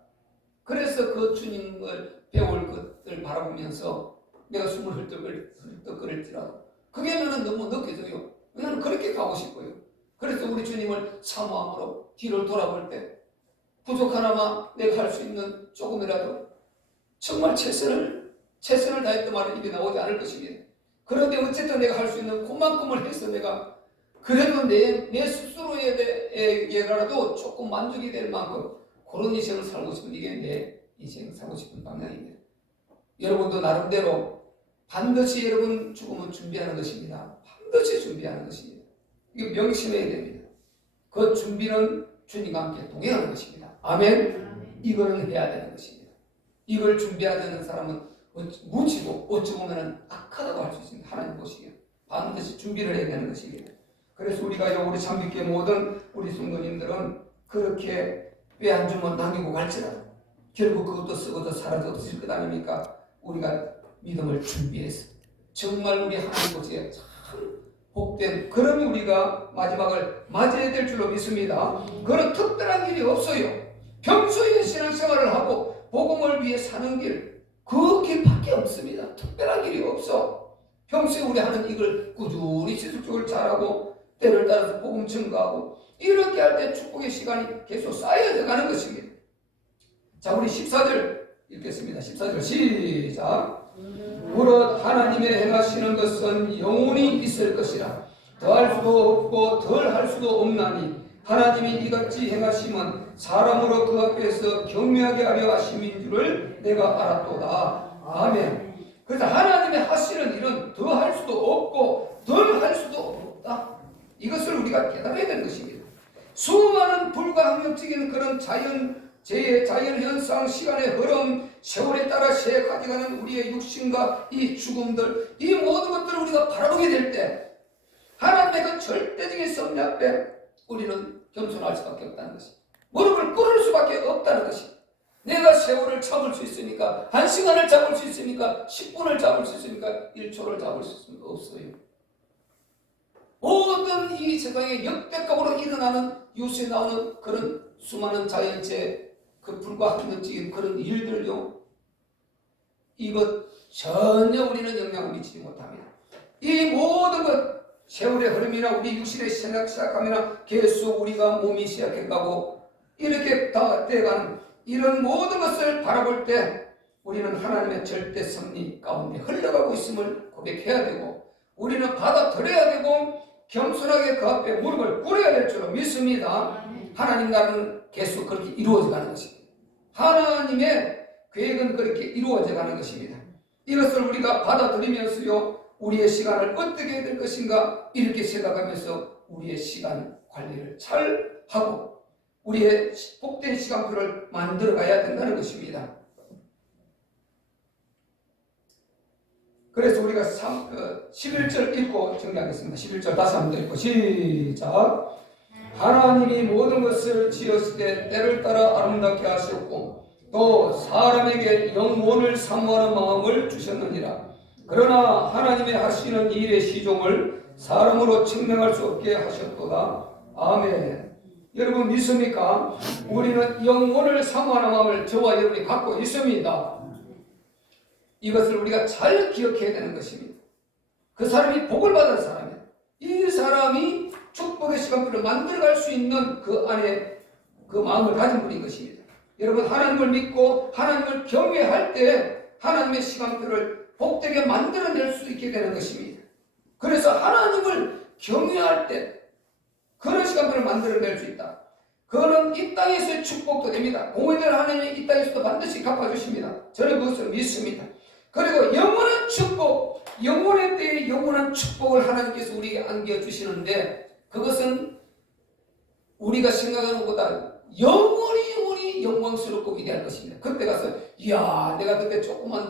그래서 그 주님을 배울 것을 바라보면서 내가 숨을 헐떡거릴지라도 그게 나는 너무 느껴져요. 나는 그렇게 가고 싶어요. 그래서 우리 주님을 사모함으로 뒤를 돌아볼 때 부족하나마 내가 할 수 있는 조금이라도 정말 최선을 다했던 말은 입에 나오지 않을 것입니다. 그런데 어쨌든 내가 할 수 있는 그만큼을 해서 내가 그래도 내 스스로에게라도 조금 만족이 될 만큼 그런 인생을 살고 싶은, 이게 내 인생 살고 싶은 방향입니다. 여러분도 나름대로 반드시 여러분 죽음은 준비하는 것입니다. 반드시 준비하는 것입니다. 이거 명심해야 됩니다. 그 준비는 주님과 함께 동행하는 것입니다. 아멘. 이거는 해야 되는 것입니다. 이걸 준비하지 않는 사람은 무지고 어찌 보면 악하다고 할 수 있습니다. 하나님 보시기에 반드시 준비를 해야 되는 것입니다. 그래서 우리가 우리 참빛교회 모든 우리 성도님들은 그렇게 뼈 한 줌은 남기고 갈지라도 결국 그것도 썩어져 사라져 없을 것 아닙니까? 우리가 믿음을 준비해서 정말 우리 하나님 보시기에 참 복된 그런 우리가 마지막을 맞이해야 될 줄로 믿습니다. 그런 특별한 일이 없어요. 평소에 신앙생활을 하고 복음을 위해 사는 길, 그 길밖에 없습니다. 특별한 일이 없어. 평소에 우리 하는 이걸 꾸준히 지속적으로 잘하고 때를 따라서 복음 증거하고 이렇게 할 때 축복의 시간이 계속 쌓여져 가는 것입니다. 자, 우리 14절 읽겠습니다. 14절 시작. 무릇 하나님의 행하시는 것은 영원히 있을 것이라 더할 수도 없고 덜할 수도 없나니 하나님이 이같이 행하심은 사람으로 그 앞에서 경외하게 하려 하심인 줄을 내가 알았도다. 아멘. 그래서 하나님의 하시는 일은 더할 수도 없고 덜할 수도 없다. 이것을 우리가 깨달아야 되는 것입니다. 수많은 불가항력적인 그런 자연 현상, 시간의 흐름, 세월에 따라 새가져가는 우리의 육신과 이 죽음들, 이 모든 것들을 우리가 바라보게 될 때 하나님의 그 절대적인 섭리 앞에 우리는 겸손할 수밖에 없다는 것입니다. 무릎을 꿇을 수밖에 없다는 것입니다. 내가 세월을 잡을 수 있습니까? 1시간을 잡을 수 있습니까? 10분을 잡을 수 있습니까? 1초를 잡을 수 없어요. 모든 이 세상에 역대급으로 일어나는 뉴스에 나오는 그런 수많은 자연재해, 그 불가항력적인 그런 일들요, 이것 전혀 우리는 영향을 미치지 못합니다. 이 모든 것, 세월의 흐름이나 우리 육신의 시작함이나 계속 우리가 몸이 시작해가고 이렇게 다 돼가는 이런 모든 것을 바라볼 때 우리는 하나님의 절대 섭리 가운데 흘러가고 있음을 고백해야 되고, 우리는 받아들여야 되고, 겸손하게 그 앞에 무릎을 꿇어야 될 줄로 믿습니다. 하나님 나라는 계속 그렇게 이루어져 가는 것입니다. 하나님의 계획은 그렇게 이루어져 가는 것입니다. 이것을 우리가 받아들이면서요, 우리의 시간을 어떻게 해야 될 것인가 이렇게 생각하면서 우리의 시간 관리를 잘 하고 우리의 복된 시간표를 만들어 가야 된다는 것입니다. 그래서 우리가 11절 읽고 정리하겠습니다. 11절 다시 한번 읽고 시작. 하나님이 모든 것을 지으실 때 때를 따라 아름답게 하셨고 또 사람에게 영원을 사모하는 마음을 주셨느니라. 그러나 하나님의 하시는 일의 시종을 사람으로 증명할 수 없게 하셨도다. 아멘. 여러분 믿습니까? 우리는 영원을 사모하는 마음을 저와 여러분이 갖고 있습니다. 이것을 우리가 잘 기억해야 되는 것입니다. 그 사람이 복을 받은 사람이에요. 이 사람이 축복의 시간표를 만들어갈 수 있는 그 안에 그 마음을 가진 분인 것입니다. 여러분 하나님을 믿고 하나님을 경외할 때 하나님의 시간표를 복되게 만들어낼 수 있게 되는 것입니다. 그래서 하나님을 경외할 때 그런 시간표를 만들어낼 수 있다. 그거는 이 땅에서의 축복도 됩니다. 공의대로 하나님이 이 땅에서도 반드시 갚아주십니다. 저는 그것을 믿습니다. 그리고 영원한 축복, 영원의 때에 영원한 축복을 하나님께서 우리에게 안겨주시는데 그것은 우리가 생각하는 것보다 영원히 영광스럽고 위대한 것입니다. 그때 가서 이야 내가 그때 조금만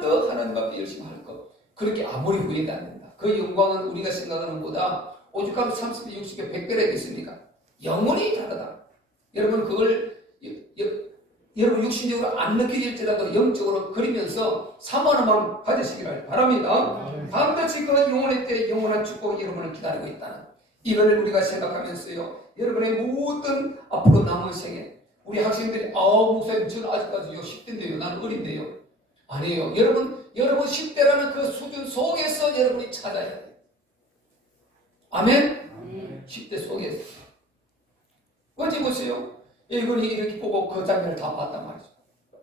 더 하나님 앞에 열심히 할 것, 그렇게 아무리 후회가 안 된다. 그 영광은 우리가 생각하는 것보다 오죽하면 30배, 60배, 100배나 되겠습니까? 영원히 다르다. 여러분 그걸 여러분 육신적으로 안 느껴질지라도 영적으로 그리면서 사모하는 마음 가지시기를 바랍니다. 반드시 그 영원의 때 영원한 축복이 여러분을 기다리고 있다는 이걸 우리가 생각하면서요, 여러분의 모든 앞으로 남은 생에 우리 학생들이 목사님 저는 아직까지요 10대인데요 나는 어린데요. 아니에요. 여러분 10대라는 그 수준 속에서 여러분이 찾아야 돼요. 아멘? 10대 속에서 어찌 보세요. 이분이 이렇게 보고 그 장면을 다 봤단 말이죠.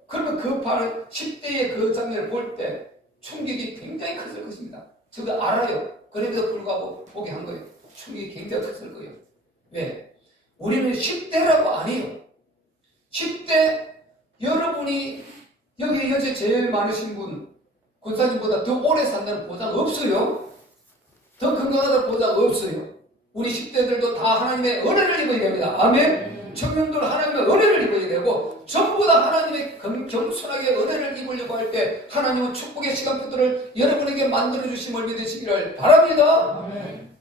그러면 그 10대의 그 장면을 볼 때 충격이 굉장히 컸을 것입니다. 저도 알아요. 그럼에도 불구하고 보게 한 거예요. 충격이 굉장히 컸을 거예요. 왜? 우리는 10대라고 아니에요. 10대 여러분이 여기 현재 제일 많으신 분 권사님보다 더 오래 산다는 보장 없어요. 더 건강하다는 보장 없어요. 우리 10대들도 다 하나님의 은혜를 입어야 됩니다. 아멘. 청년들 하나님의 은혜를 입어야 되고 전부 다 하나님의 겸손하게 은혜를 입으려고 할 때 하나님은 축복의 시간표들을 여러분에게 만들어 주심을 믿으시기를 바랍니다. 아멘.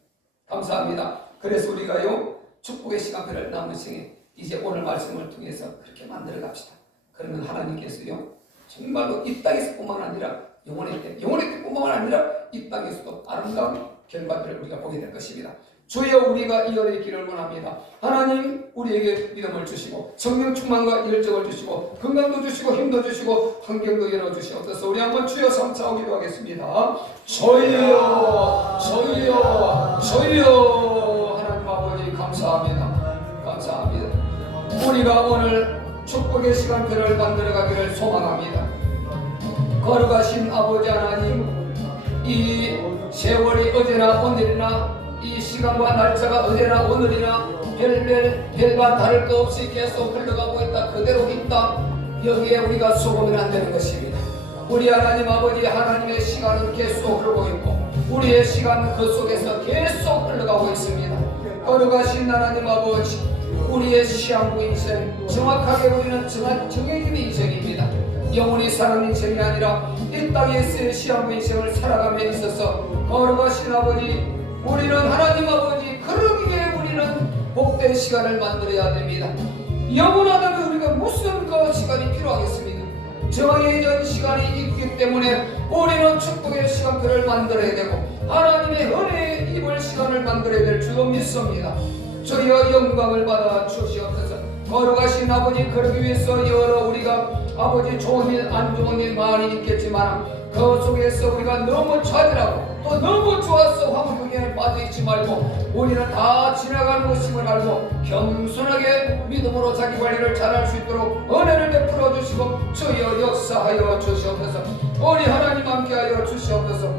감사합니다. 그래서 우리가요 축복의 시간표를 남은 생에 이제 오늘 말씀을 통해서 그렇게 만들어 갑시다. 그러면 하나님께서요 정말로 이 땅에서뿐만 아니라 영원의 때뿐만 아니라 이 땅에서도 아름다운 결과들을 우리가 보게 될 것입니다. 주여 우리가 이 은혜의 길을 원합니다. 하나님 우리에게 믿음을 주시고 성령 충만과 열정을 주시고 건강도 주시고 힘도 주시고 환경도 열어주시옵소서. 우리 한번 주여 삼차오 기도하겠습니다. 주여 하나님 아버지 감사합니다. 우리가 오늘 축복의 시간표를 만들어가기를 소망합니다. 걸어가신 아버지 하나님, 이 세월이 어제나 오늘이나 이 시간과 날짜가 어제나 오늘이나 별과 다를 것 없이 계속 흘러가고 있다. 그대로 있다. 여기에 우리가 속으면 안 되는 것입니다. 우리 하나님 아버지 하나님의 시간은 계속 흐르고 있고 우리의 시간은 그 속에서 계속 흘러가고 있습니다. 걸어가신 하나님 아버지, 우리의 시한부 인생 정확하게 우리는 정해진 인생입니다. 영원히 사는 인생이 아니라 이 땅에서의 시한부 인생을 살아감에 있어서 걸어가신 아버지, 우리는 하나님 아버지 그러기에 우리는 복된 시간을 만들어야 됩니다. 영원하다면 우리가 무슨 것이가 시간이 필요하겠습니까? 정해진 시간이 있기 때문에 우리는 축복의 시간표를 만들어야 되고 하나님의 은혜에 입을 시간을 만들어야 될 줄 믿습니다. 주여 영광을 받아 주시옵소서. 걸어가신 아버지, 그러기 위해서 여러 우리가 아버지 좋은 일 안 좋은 일 많이 있겠지만 그 속에서 우리가 너무 좌절하고 또 너무 좋아서 황금경에 빠져있지 말고 우리는 다 지나가는 것임을 알고 겸손하게 믿음으로 자기 관리를 잘할 수 있도록 은혜를 베풀어 주시고 주여 역사하여 주시옵소서. 우리 하나님 함께하여 주시옵소서.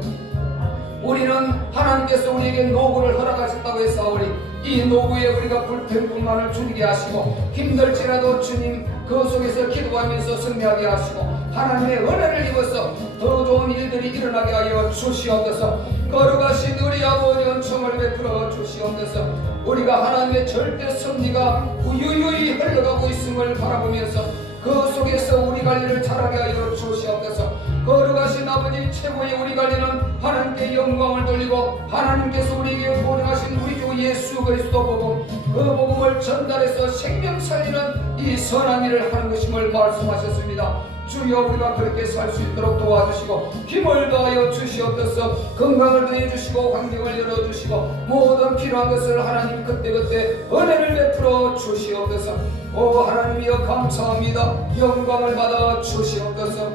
우리는 하나님께서 우리에게 노고를 허락하셨다고 했사오니 이 노고에 우리가 불평불만을 줄이게 하시고 힘들지라도 주님 그 속에서 기도하면서 승리하게 하시고 하나님의 은혜를 입어서 더 좋은 일들이 일어나게 하여 주시옵소서. 거룩하신 우리 아버지 은총을 베풀어 주시옵소서. 우리가 하나님의 절대 섭리가 유유히 흘러가고 있음을 바라보면서 그 속에서 우리 관리를 잘하게 하여 주시옵소서. 거룩하신 아버지, 최고의 우리 관리는 하나님께 영광을 돌리고 하나님께서 우리에게 보내하신 우리 주 예수 그리스도 복음, 그 복음을 전달해서 생명 살리는 이 선한 일을 하는 것임을 말씀하셨습니다. 주여 우리가 그렇게 살 수 있도록 도와주시고 힘을 더하여 주시옵소서. 건강을 더해 주시고 환경을 열어주시고 모든 필요한 것을 하나님 그때그때 은혜를 베풀어 주시옵소서. 오 하나님이여 감사합니다. 영광을 받아 주시옵소서.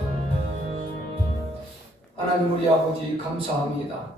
하나님 우리 아버지 감사합니다.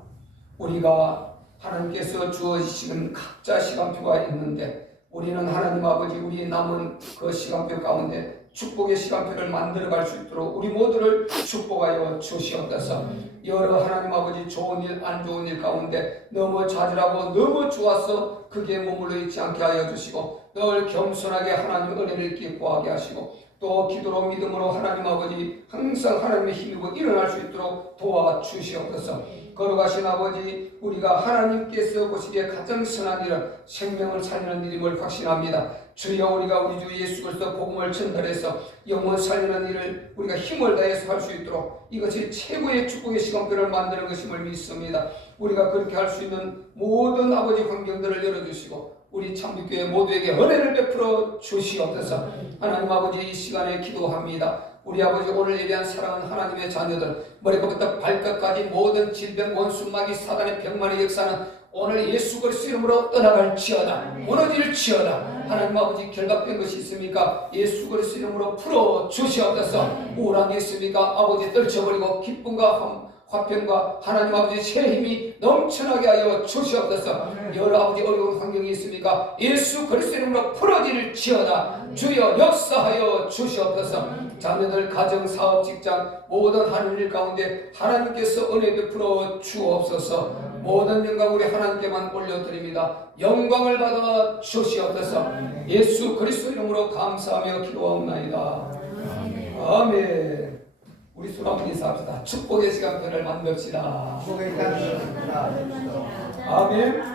우리가 하나님께서 주어지시는 각자 시간표가 있는데 우리는 하나님 아버지 우리 남은 그 시간표 가운데 축복의 시간표를 만들어갈 수 있도록 우리 모두를 축복하여 주시옵소서. 여러 하나님 아버지 좋은 일 안 좋은 일 가운데 너무 좌절하고 너무 좋아서 그게 머물러 있지 않게 하여 주시고 늘 겸손하게 하나님 은혜를 기뻐하게 하시고 또 기도로 믿음으로 하나님 아버지 항상 하나님의 힘입어 일어날 수 있도록 도와주시옵소서. 거룩하신 아버지, 우리가 하나님께서 보시기에 가장 선한 일은 생명을 살리는 일임을 확신합니다. 주여 우리가 우리 주 예수 그리스도 복음을 전달해서 영혼 살리는 일을 우리가 힘을 다해서 할 수 있도록 이것이 최고의 축복의 시간표를 만드는 것임을 믿습니다. 우리가 그렇게 할 수 있는 모든 아버지 환경들을 열어주시고 우리 참빛교회 모두에게 은혜를 베풀어 주시옵소서. 하나님 아버지 이 시간에 기도합니다. 우리 아버지 오늘 예배한 사랑하는 하나님의 자녀들 머리끝부터 발끝까지 모든 질병 원수 마귀 사단의 병만의 역사는 오늘 예수 그리스도 이름으로 떠나갈지어다. 무너질지어다. 하나님 아버지 결박된 것이 있습니까? 예수 그리스도 이름으로 풀어 주시옵소서. 우울한 게 있습니까? 아버지 떨쳐버리고 기쁨과 화평과 하나님 아버지 새 힘이 넘쳐나게 하여 주시옵소서. 여러 아버지 어려운 환경이 있습니까? 예수 그리스도 이름으로 풀어질지어다. 주여 역사하여 주시옵소서. 자녀들 가정 사업 직장 모든 하는 일 가운데 하나님께서 은혜 베풀어 주옵소서. 모든 영광 우리 하나님께만 올려드립니다. 영광을 받아 주시옵소서. 예수 그리스도 이름으로 감사하며 기도하옵나이다. 아멘. 우리 손 한번 인사합시다. 축복의 시간표를 만듭시다. 축복의 시간표를 만듭시다. 아멘.